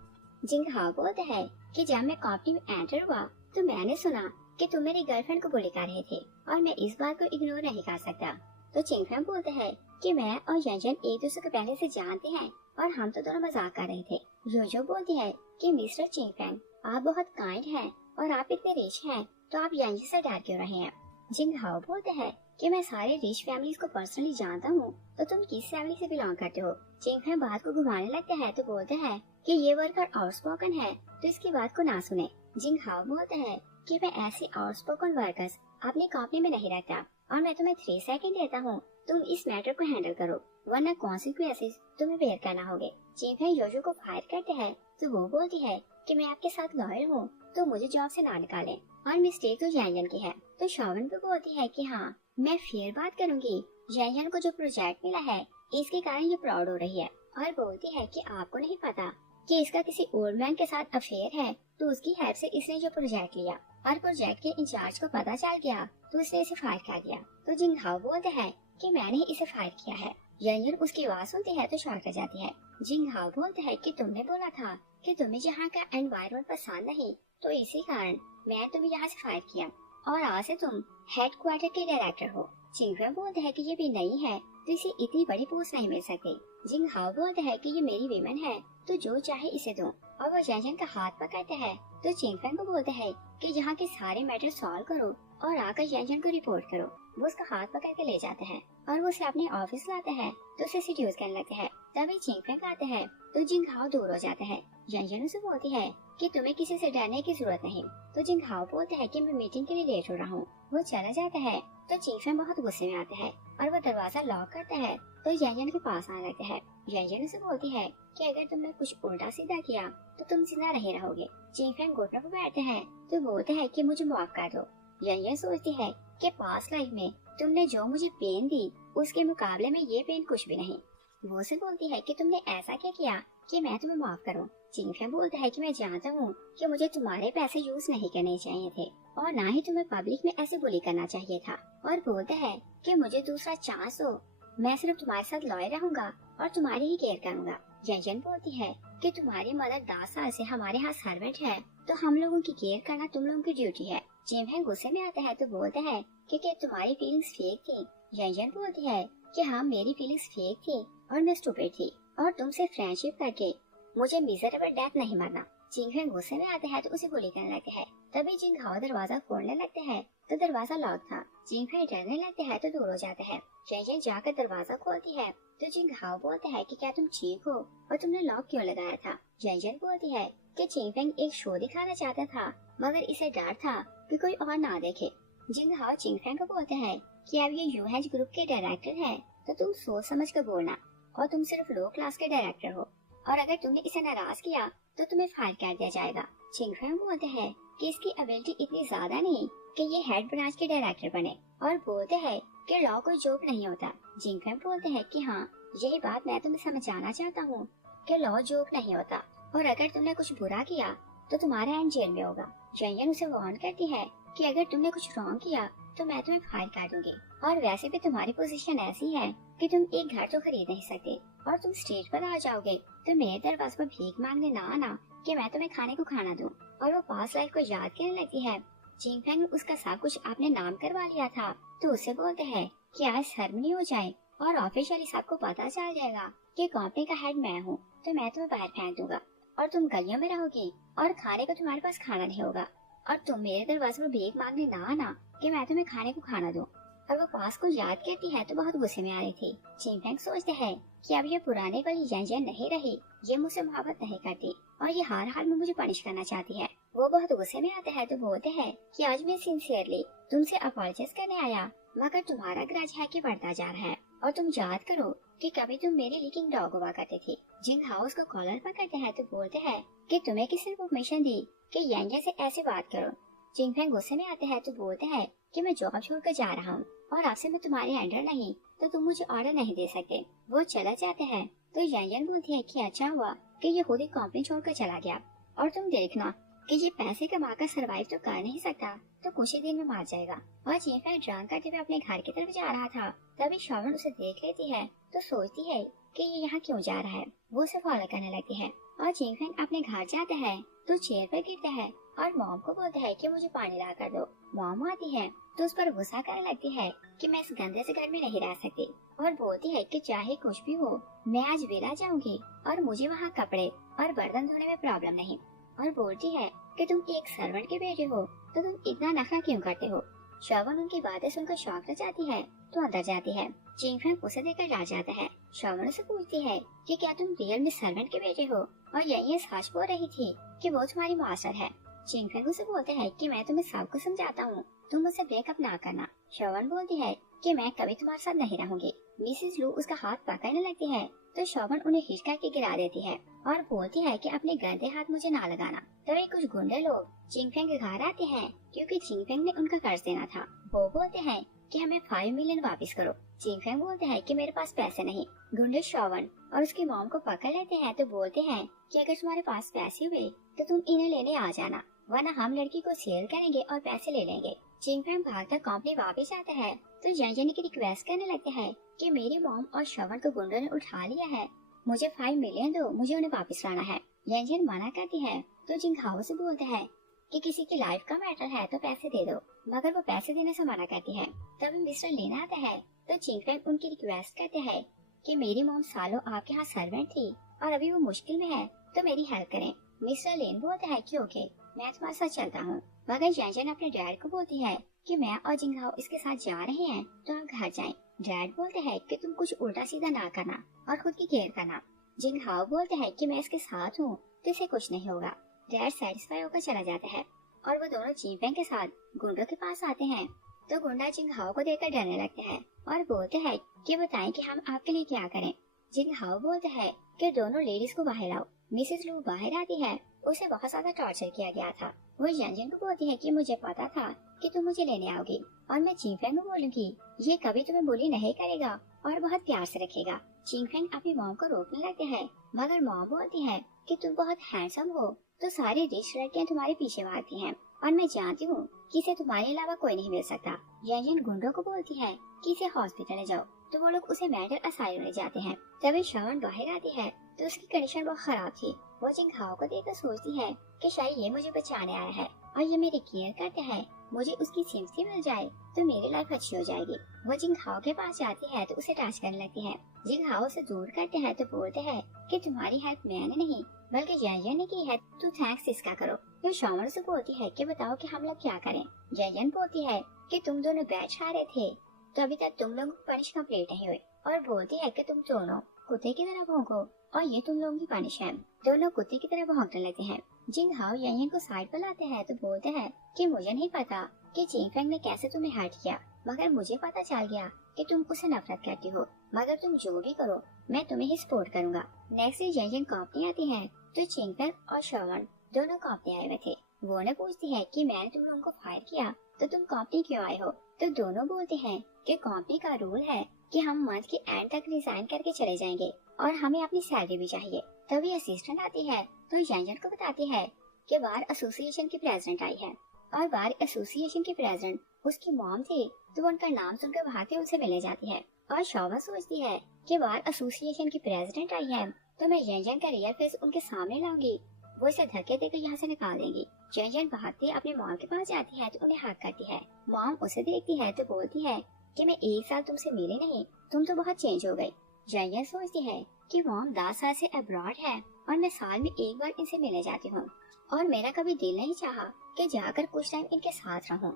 जिंग हाओ बोलते हैं कि जब मैं कंपनी में एंटर हुआ तो मैंने सुना कि तुम मेरी गर्लफ्रेंड को बुली कर रहे थे और मैं इस बात को इग्नोर नहीं कर सकता। तो जिंग फैंग बोलते हैं कि मैं और जैंजन एक दूसरे को पहले से जानते हैं और हम तो दोनों मजाक कर रहे थे। योजो बोलती है कि मिस्टर जिंग फैंग आप बहुत काइंड हैं और आप इतने रिच हैं तो आप जैंजन से डर क्यों रहे हैं। जिंग हाओ बोलते हैं कि मैं सारे रिच फैमिलीज को पर्सनली जानता हूँ तो तुम किस फैमिली से बिलोंग करते हो। जिंग फैंग बात को घुमाने लगते हैं तो बोलते हैं कि ये वर्कर आउटस्पोकन है तो इसकी बात को ना सुने। जिंग हाओ बोलते हैं कि मैं ऐसी आउटस्पोकन वर्कर्स अपनी कंपनी में नहीं रखता और मैं तुम्हें 3 सेकंड देता हूँ तुम इस मैटर को हैंडल करो वरना कॉन्सिक्वेंसेस तुम्हें बेयर करना होंगे। जिंग फैंग योजो को फायर करते हैं तो वो बोलती है कि मैं आपके साथ लॉयल हूँ तो मुझे जॉब से ना निकालें और मिस्टेक तो जैंजन की है। तो शोवन भी बोलती है कि हाँ मैं फेयर बात करूंगी जैंजन को जो प्रोजेक्ट मिला है इसके कारण ये प्राउड हो रही है और बोलती है कि आपको नहीं पता कि इसका किसी ओल्ड मैन के साथ अफेयर है तो उसकी हेल्प से इसने जो प्रोजेक्ट लिया और प्रोजेक्ट के इंचार्ज को पता चल गया तो उसने इसे फायर कर दिया। तो जिंग हाओ बोलते हैं कि मैंने इसे फायर किया है। जैंजन उसकी आवाज सुनती है तो शॉक रह जाती है। जिंग हाओ बोलते हैं कि तुमने बोला था कि तुम्हें यहाँ का एनवायरनमेंट पसंद नहीं तो इसी कारण मैं तुम्हें यहाँ से फायर किया और आज से तुम हेड क्वार्टर के डायरेक्टर हो। जिंग फैंग बोलते हैं कि ये भी नहीं है तो इसे इतनी बड़ी पोस्ट नहीं मिल सकती। जिंग हाओ बोलते हैं कि ये मेरी वीमेन है तो जो चाहे इसे दो और वो जैंजन का हाथ पकड़ते हैं। तो जिंग फैंग को बोलते हैं कि यहाँ के सारे मैटर सॉल्व करो और आकर जैंजन को रिपोर्ट करो। वो उसका हाथ पकड़ के ले जाते हैं और वो उसे अपने ऑफिस लाते हैं तो उसे सीड्यूस करने लगते हैं। तभी जिंग फैंग आते हैं तो जिंग हाओ दूर हो जाते हैं। जैंजन उसे बोलती है कि तुम्हें किसी से डरने की जरूरत नहीं। तो जिंग हाओ बोलते हैं कि मैं मीटिंग के लिए लेट हो रहा हूँ। वो चला जाता है तो जिंग फैंग बहुत गुस्से में आते हैं और वो दरवाजा लॉक करता है तो जैंजन के पास आने लगता है। जैंजन उसे बोलती है कि अगर तुमने कुछ उल्टा सीधा किया तो तुम जिंदा नहीं रहोगे। जिंग फैंग घुटनों पर बैठते हैं तो बोलते हैं कि मुझे माफ कर दो। जैंजन सोचती है कि पास्ट लाइफ में तुमने जो मुझे पेन दी उसके मुकाबले में ये पेन कुछ भी नहीं। वो उसे बोलती है कि तुमने ऐसा क्या किया कि मैं तुम्हें माफ करूं। जिंग फैंग बोलता है कि मैं जानता हूँ कि मुझे तुम्हारे पैसे यूज नहीं करने चाहिए थे और ना ही तुम्हें पब्लिक में ऐसे बुली करना चाहिए था और बोलता है कि मुझे दूसरा चांस दो मैं सिर्फ तुम्हारे साथ लॉयल रहूंगा और तुम्हारी ही केयर करूंगा। जैंजन बोलती है कि तुम्हारी मदर 10 साल से हमारे यहाँ सर्वेंट है तो हम लोगों की केयर करना तुम लोगों की ड्यूटी है। जिंग फैंग गुस्से में आता है तो बोलता है कि क्या तुम्हारी फीलिंग्स फेक थी। जैंजन बोलती है कि हाँ मेरी फीलिंग्स फेक थी और मैं स्टूपिड थी और तुमसे फ्रेंडशिप करके मुझे मिजरेबल डेथ नहीं मरना। जिंग फैंग गुस्से में आते हैं तो उसे बुली करने लगते हैं। तभी जिंग हाओ दरवाजा खोलने लगते हैं तो दरवाजा लॉक था। जिंगफेंग डरने लगते हैं तो दूर हो जाता है। जैन जाकर दरवाजा खोलती है तो जिंगहाओ बोलता है कि क्या तुम ठीक हो और तुमने लॉक क्यों लगाया था। जैन बोलती है कि जिंगफेंग एक शो दिखाना चाहता था मगर इसे डर था कि कोई और ना देखे। जिंगहाओ जिंगफेंग को बोलते हैं कि अब ये यूहेंज ग्रुप के डायरेक्टर है तो तुम सोच समझ कर बोलना और तुम सिर्फ लो क्लास के डायरेक्टर हो और अगर तुमने इसे नाराज किया तो तुम्हें फायर कर दिया जाएगा। जिंगफेंग बोलते हैं कि इसकी एबिलिटी इतनी ज्यादा नहीं कि ये हेड ब्रांच के डायरेक्टर बने और बोलते हैं कि लॉ कोई जोक नहीं होता। जिंगफेंग बोलते हैं कि हाँ, यही बात मैं तुम्हें समझाना चाहता हूँ कि लॉ जोक नहीं होता और अगर तुमने कुछ बुरा किया तो तुम्हारा एंड जेल में होगा। जयन उसे वार्न करती है कि अगर तुमने कुछ रॉन्ग किया तो मैं तुम्हें फायर कर दूंगी और वैसे भी तुम्हारी पोजीशन ऐसी है कि तुम एक घर तो खरीद नहीं सकते और तुम स्टेज पर आ जाओगे तो मेरे दरवाजे पर भीख मांगने ना आना कि मैं तुम्हें खाने को खाना दूं। और वो पास्ट लाइफ को याद करने लगती है। जिंगफेंग उसका सब कुछ आपने नाम करवा लिया था तो उसे बोलते हैं कि आज सेरेमनी हो जाए और ऑफिशियली सबको पता चल जाएगा कि कंपनी का हेड मैं हूँ तो मैं तुम्हें बाहर फेंक दूंगा और तुम गलियों में रहोगी और खाने को तुम्हारे पास खाना नहीं होगा और तुम मेरे दरवाजे पर भीख मांगने ना आना कि मैं तुम्हें खाने को खाना दूं। और वो पास को याद करती है तो बहुत गुस्से में आ रही थी। जिंगफेंग सोचते हैं कि अब ये पुराने वाली जैन नहीं रही, ये मुझसे मोहब्बत नहीं करती और ये हर हाल में मुझे पनिश करना चाहती है। वो बहुत गुस्से में आते हैं तो बोलते हैं कि आज मैं सिंसियरली तुमसे अपॉलजाइज करने आया मगर तुम्हारा ग्रज है कि बढ़ता जा रहा है और तुम याद करो कि कभी तुम मेरी लीकिंग डॉग हुआ करते थे। जिंगहाओ को कॉलर पकड़ते हैं तो बोलते हैं कि तुम्हें किसने परमिशन दी कि यांग से ऐसे बात करो। जिंगफेंग गुस्से में आते हैं तो बोलते हैं कि मैं जॉब छोड़कर जा रहा हूँ और आपसे मैं तुम्हारे अंडर नहीं तो तुम मुझे ऑर्डर नहीं दे सकते। वो चला जाते हैं तो यांग बोलती है कि अच्छा हुआ कि ये खुद ही कंपनी छोड़कर चला गया और तुम देखना कि ये पैसे कमाकर सरवाइव तो कर नहीं सकता तो कुछ ही दिन में मार जाएगा। और जिंगफेंग ड्रांग करते हुए अपने घर की तरफ जा रहा था तभी शॉवन उसे देख लेती है तो सोचती है कि ये यहाँ क्यों जा रहा है। वो उसे फॉलो करने लगती है और जिंगफेंग अपने घर जाता है तो चेयर पर गिरता है और मॉम को बोलता है कि मुझे पानी ला कर दो। मॉम आती है तो उस पर गुस्सा करने लगती है कि मैं इस गंदे से घर में नहीं रह सकती और बोलती है कि चाहे कुछ भी हो मैं आज विला जाऊंगी और मुझे वहाँ कपड़े और बर्तन धोने में प्रॉब्लम नहीं। और बोलती है कि तुम एक सर्वेंट के बेटे हो तो तुम इतना नखरा क्यों करते हो। शॉवन उनकी बातें सुनकर शॉक रह जाती है तो अंदर जाती है। जिंगफेंग उसे देखकर डर जाता है। शॉवन उसे पूछती है कि क्या तुम रियल में सर्वेंट के बेटे हो और यही सच बोल रही थी कि वो तुम्हारी मास्टर है। जिंगफेंग उसे बोलते हैं कि मैं तुम्हें सब कुछ समझाता हूँ, तुम मुझसे ब्रेकअप ना करना। शॉवन बोलती है कि मैं कभी तुम्हारे साथ नहीं रहूंगी। मिसेस लू उसका हाथ पकड़ने लगती है तो शॉवन उन्हें हिचका के गिरा देती है और बोलती है कि अपने गंदे हाथ मुझे ना लगाना। तभी कुछ गुंडे लोग जिंगफेंग के घर आते हैं क्योंकि जिंगफेंग ने उनका कर्ज देना था। वो बोलते हैं कि हमें 5 मिलियन वापस करो। जिंगफेंग बोलते हैं कि मेरे पास पैसे नहीं। गुंडे शॉवन और उसकी मॉम को पकड़ लेते हैं तो बोलते हैं कि अगर तुम्हारे पास पैसे हुए तो तुम इन्हें लेने आ जाना वरना हम लड़की को सेल करेंगे और पैसे ले लेंगे। जिंगफेंग भागकर कंपनी वापस आता है तो जैन की रिक्वेस्ट करने लगते हैं कि मेरी मॉम और शॉवन को गुंडों ने उठा लिया है, मुझे 5 मिलियन दो, मुझे उन्हें वापस लाना है। जैन मना करती है तो जिंगहाओ से बोलते हैं कि किसी की लाइफ का मैटर है तो पैसे दे दो मगर वो पैसे देने से मना करती है। तभी मिस्टर लेना आता है तो जिंगफेंग उनकी रिक्वेस्ट करते हैं कि मेरी मॉम सालों आपके यहाँ सर्वेंट थी और अभी वो मुश्किल में है तो मेरी हेल्प करें। मिस्टर लेन बोलता है कि ओके मैं तुम्हारे साथ चलता हूँ मगर जैन अपने डैड को बोलती है कि मैं और जिंगहाओ इसके साथ जा रहे हैं तो हम घर जाएं। डैड बोलते हैं कि तुम कुछ उल्टा सीधा ना करना और खुद की केयर करना। जिंगहाओ बोलते हैं कि मैं इसके साथ हूँ तो इसे कुछ नहीं होगा। डैड सेटिस्फाई होकर चला जाता है और वो दोनों जिंगफेंग के साथ गुंडों के पास आते हैं तो गुंडा जिंगहाओ को देखकर डरने लगते हैं और बोलते हैं कि बताएं कि हम आपके लिए क्या करें। जिंगहाओ बोलते हैं कि दोनों लेडीज को बाहर लाओ। मिसेस लू बाहर आती है, उसे बहुत ज्यादा टॉर्चर किया गया था। वो जैन को बोलती है कि मुझे पता था कि तुम मुझे लेने आओगी और मैं जिंगफेंग को बोलूंगी ये कभी तुम्हें बुली नहीं करेगा और बहुत प्यार से रखेगा। जिंगफेंग अपनी मॉम को रोकने लगते हैं मगर मॉम बोलती है कि तुम बहुत हैंडसम हो तो सारी रिच लड़कियां तुम्हारे पीछे भागती हैं और मैं जानती हूँ कि इसे तुम्हारे अलावा कोई नहीं मिल सकता। जैन गुंडों को बोलती है कि इसे हॉस्पिटल ले जाओ तो वो लोग उसे मेंटल असाइलम ले जाते हैं। तभी शॉवन बाहर आती है तो उसकी कंडीशन बहुत खराब थी। वो जिंगहाओ को देखकर सोचती है कि शायद ये मुझे बचाने आया है और ये मेरी केयर करता है, मुझे उसकी सिंपैथी मिल जाए तो मेरी लाइफ अच्छी हो जाएगी। वो जिंगहाओ के पास जाती है तो उसे टच करने लगती है। जिंगहाओ से दूर करते हैं तो बोलते हैं कि तुम्हारी हेल्प मैंने नहीं बल्कि जैन ने की है, तो थैंक्स इसका करो। तो शॉमर से बोलती है कि बताओ कि हम लोग क्या करें। जयन बोलती है कि तुम दोनों बैच खा रहे थे तो अभी तक तुम लोगों की पनिश कंप्लीट नहीं हुई, और बोलती है कि तुम दोनों कुत्ते की तरह भौंको और ये तुम लोगों की पनिश है। दोनों कुत्ते की तरह भौंकने लगते हैं। जिंग हाओ यन को साइड पर लाते हैं तो बोलते हैं कि मुझे नहीं पता कि चिंग फेंग ने कैसे तुम्हें हर्ट किया, मगर मुझे पता चल गया कि तुम उसे नफरत करती हो, मगर तुम जो भी करो मैं तुम्हें ही सपोर्ट करूंगा। नेक्स्ट डे जयन कंपनी आती है तो चिंग फेंग और श्रवण दोनों कंपनी आए हुए थे। वो ने पूछती है कि मैंने तुम लोगों को फायर किया तो तुम कंपनी क्यों आए हो। तो दोनों बोलते हैं कि कंपनी का रूल है कि हम मंथ के एंड तक रिजाइन करके चले जाएंगे और हमें अपनी सैलरी भी चाहिए। तभी असिस्टेंट आती है तो जयन को बताती है कि बार एसोसिएशन की प्रेसिडेंट आई है, और बार एसोसिएशन की प्रेसिडेंट उसकी मॉम थी, तो उनका नाम सुनकर भागते उनसे मिलने जाती है। और शोभा सोचती है कि बार एसोसिएशन की प्रेसिडेंट आई है तो मैं जयन का रियल फेस उनके सामने लाऊंगी, वो इसे धक्के देकर यहाँ से निकाल देंगी। जयन भागती अपने मॉम के पास जाती है तो उन्हें हक करती है। मॉम उसे देखती है तो बोलती है कि मैं 1 साल तुमसे मिली नहीं, तुम तो बहुत चेंज हो गई। जयन सोचती है कि मॉम 10 साल से अब्रॉड है और मैं साल में 1 बार इनसे मिलने जाती हूँ, और मेरा कभी दिल नहीं चाहा कि जाकर कुछ टाइम इनके साथ रहूं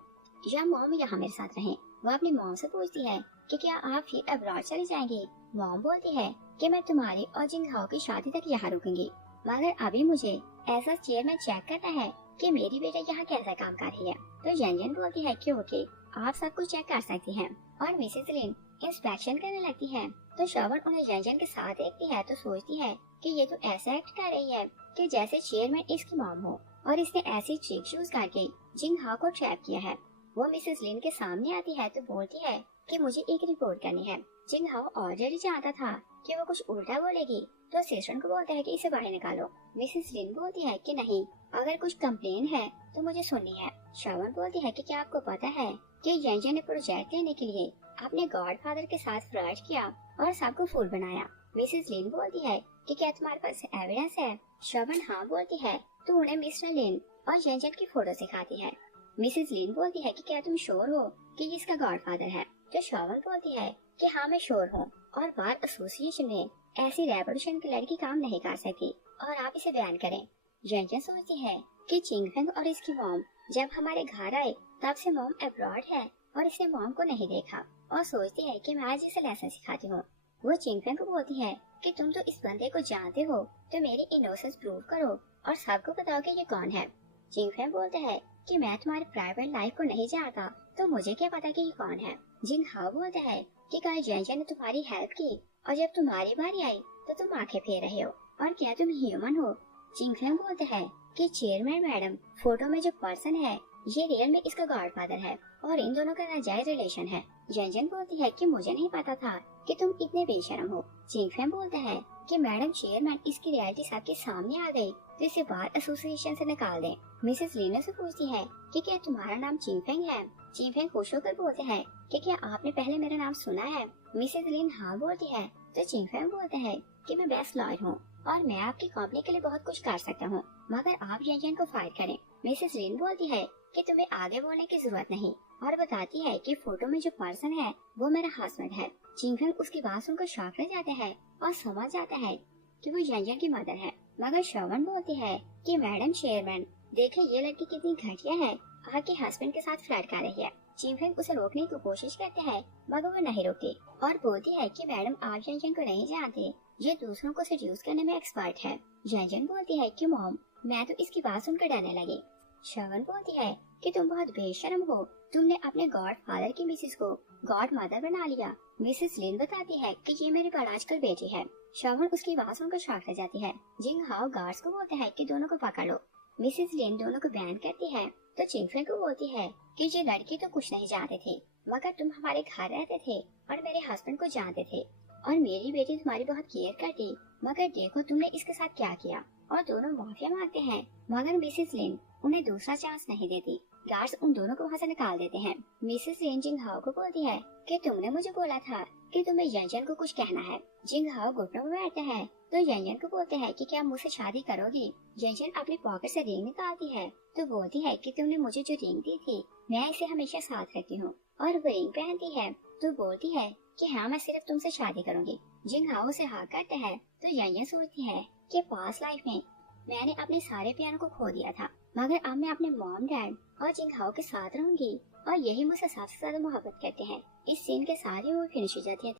या मॉम यहाँ मेरे साथ रहें। वो अपनी मॉम से पूछती है कि क्या आप फिर अब्रॉड चली जाएंगी। मॉम बोलती है कि मैं तुम्हारी और जिंग हाओ की शादी तक यहाँ रुकूंगी, मगर अभी मुझे ऐसा चेयरमैन चेक करना है कि मेरी बेटा यहाँ कैसा काम कर रही है। तो जयन बोलती है कि ओके, आप सब कुछ चेक कर सकती हैं। और मिसेस लिन इंस्पेक्शन करने लगती है तो श्रवण उन्हें जयन के साथ देखती है तो सोचती है कि ये तो ऐसा एक्ट कर रही है कि जैसे चेयरमैन इसकी मॉम हो, और इसने ऐसी ट्रिक यूज करके जिंग हाओ को ट्रैप किया है। वो मिसेस लिन के सामने आती है तो बोलती है कि मुझे एक रिपोर्ट करनी है। जिंग हाओ ऑलरेडी जानता था कि वो कुछ उल्टा बोलेगी, तो असिस्टेंट को बोलता है कि इसे बाहर निकालो। मिसेस लिन बोलती है कि नहीं, अगर कुछ कंप्लेन है तो मुझे सुननी है। श्रवण बोलती है कि क्या आपको पता है कि जयन ने प्रोजेक्ट लेने के लिए अपने गॉडफादर के साथ फ्लर्ट किया और सबको फूल बनाया। मिसेस लिन बोलती है कि क्या तुम्हारे पास एविडेंस है। श्रवण हाँ बोलती है तो उन्हें मिस्टर लिन और जयन की फोटो दिखाती है। मिसेस लिन बोलती है कि क्या तुम श्योर हो कि ये इसका गॉडफादर है। तो श्रवण बोलती है कि हाँ मैं श्योर हूँ, और बार एसोसिएशन में ऐसी रेवोल्यूशन की लड़की काम नहीं कर सकती, और आप इसे बयान करें। जयन सोचती है कि चिंग फेंग और इसकी मॉम जब हमारे घर आए तब से मॉम अब्रॉड है और इसने मॉम को नहीं देखा, और सोचती है कि मैं आज इसे लेसन सिखाती हूँ। वो चिंग फेंग को बोलती है कि तुम तो इस बंदे को जानते हो तो मेरी इनोसेंस प्रूव करो और सबको बताओ कि ये कौन है। चिंग फेंग बोलता है कि मैं तुम्हारी प्राइवेट लाइफ को नहीं जानता तो मुझे क्या पता कि ये कौन है। जिंग हाओ बोलता है कि कल जयन ने तुम्हारी हेल्प की और जब तुम्हारी बारी आई तो तुम आंखें फेर रहे हो, और क्या तुम ह्यूमन हो। चिंग फेंग बोलता है कि चेयरमैन मैडम, फोटो में जो पर्सन है ये रियल में इसका गॉडफादर है और इन दोनों का नाजायज रिलेशन है। जयन बोलती है कि मुझे नहीं पता था कि तुम इतने बेशरम हो। चिंग फेंग बोलता है कि मैडम चेयरमैन इसकी रियलिटी सबके सामने आ गई तो इसे बार एसोसिएशन से निकाल दें। मिसेस लीना से पूछती है कि क्या तुम्हारा नाम चिंग फेंग है। चिंग फेंग खुश होकर बोलते हैं कि क्या आपने पहले मेरा नाम सुना है। मिसेस लिन हाँ बोलती है तो चिंग फेंग बोलते हैं कि मैं बेस्ट लॉयर हूँ और मैं आपकी कंपनी के लिए बहुत कुछ कर सकता हूँ, मगर आप जयन को फायर करें। मिसेस लिन बोलती है कि तुम्हें आगे बोलने की जरूरत नहीं, और बताती है कि फोटो में जो पर्सन है वो मेरा हस्बैंड है। चिंग फेंग उसकी बात सुनकर शॉक रह जाता है और समझ जाता है कि वो जयन की मदर है, मगर श्रवण बोलती है कि मैडम चेयरमैन देखे ये लड़की कितनी घटिया है, आपके हस्बैंड के साथ फ्लर्ट कर रही है। चिंग फेंग उसे रोकने की कोशिश करते हैं मगर वो नहीं रुकती और बोलती है कि मैडम आप जयन को नहीं जानते, ये दूसरों को सेड्यूस करने में एक्सपर्ट है। जयन बोलती है कि मॉम मैं तो इसकी बात सुनकर डरने लगी। श्रवण बोलती है कि तुम बहुत बेशर्म हो, तुमने अपने गॉड फादर की मिसेस को गॉड मदर बना लिया। मिसेस लिन बताती है कि ये मेरी आजकल बेटी है। श्रवण उसकी बात सुनकर शॉक रह जाती है। जिंग हाओ गार्ड्स को बोलते हैं कि दोनों को पकड़ लो। मिसेस लिन दोनों को बैन करती है तो चिंग फेंग को बोलती है कि ये लड़की तो कुछ नहीं जानते थे, मगर तुम हमारे घर रहते थे और मेरे हस्बैंड को जानते थे और मेरी बेटी तुम्हारी बहुत केयर करती, मगर देखो तुमने इसके साथ क्या किया। और दोनों माफिया मारते हैं मगर मिसेस लिन उन्हें दूसरा चांस नहीं देती। गार्ड्स उन दोनों को वहाँ से निकाल देते हैं। मिसेस लिन जिंग हाओ को बोलती है कि तुमने मुझे बोला था कि तुम्हें यंजन को कुछ कहना है। जिंग हाओ घुटनों में बैठते हैं तो यंजन को बोलते हैं कि क्या मुझसे शादी करोगी। यंजन अपनी पॉकेट से रिंग निकालती है तो बोलती है कि तुमने मुझे जो रिंग दी थी मैं इसे हमेशा साथ रखती हूँ, और वो रिंग पहनती है तो बोलती है कि हाँ मैं सिर्फ तुमसे शादी करूंगी। जिंग हाओ से हाँ करते हैं तो यंजन सोचती है कि पास्ट लाइफ में मैंने अपने सारे प्यारों को खो दिया था, मगर अब मैं अपने मॉम डैड और जिंगहाओ के साथ रहूंगी और यही मुझसे सबसे ज्यादा मोहब्बत करते हैं। इस सीन के साथ ही वो फिनिश हो जाती है।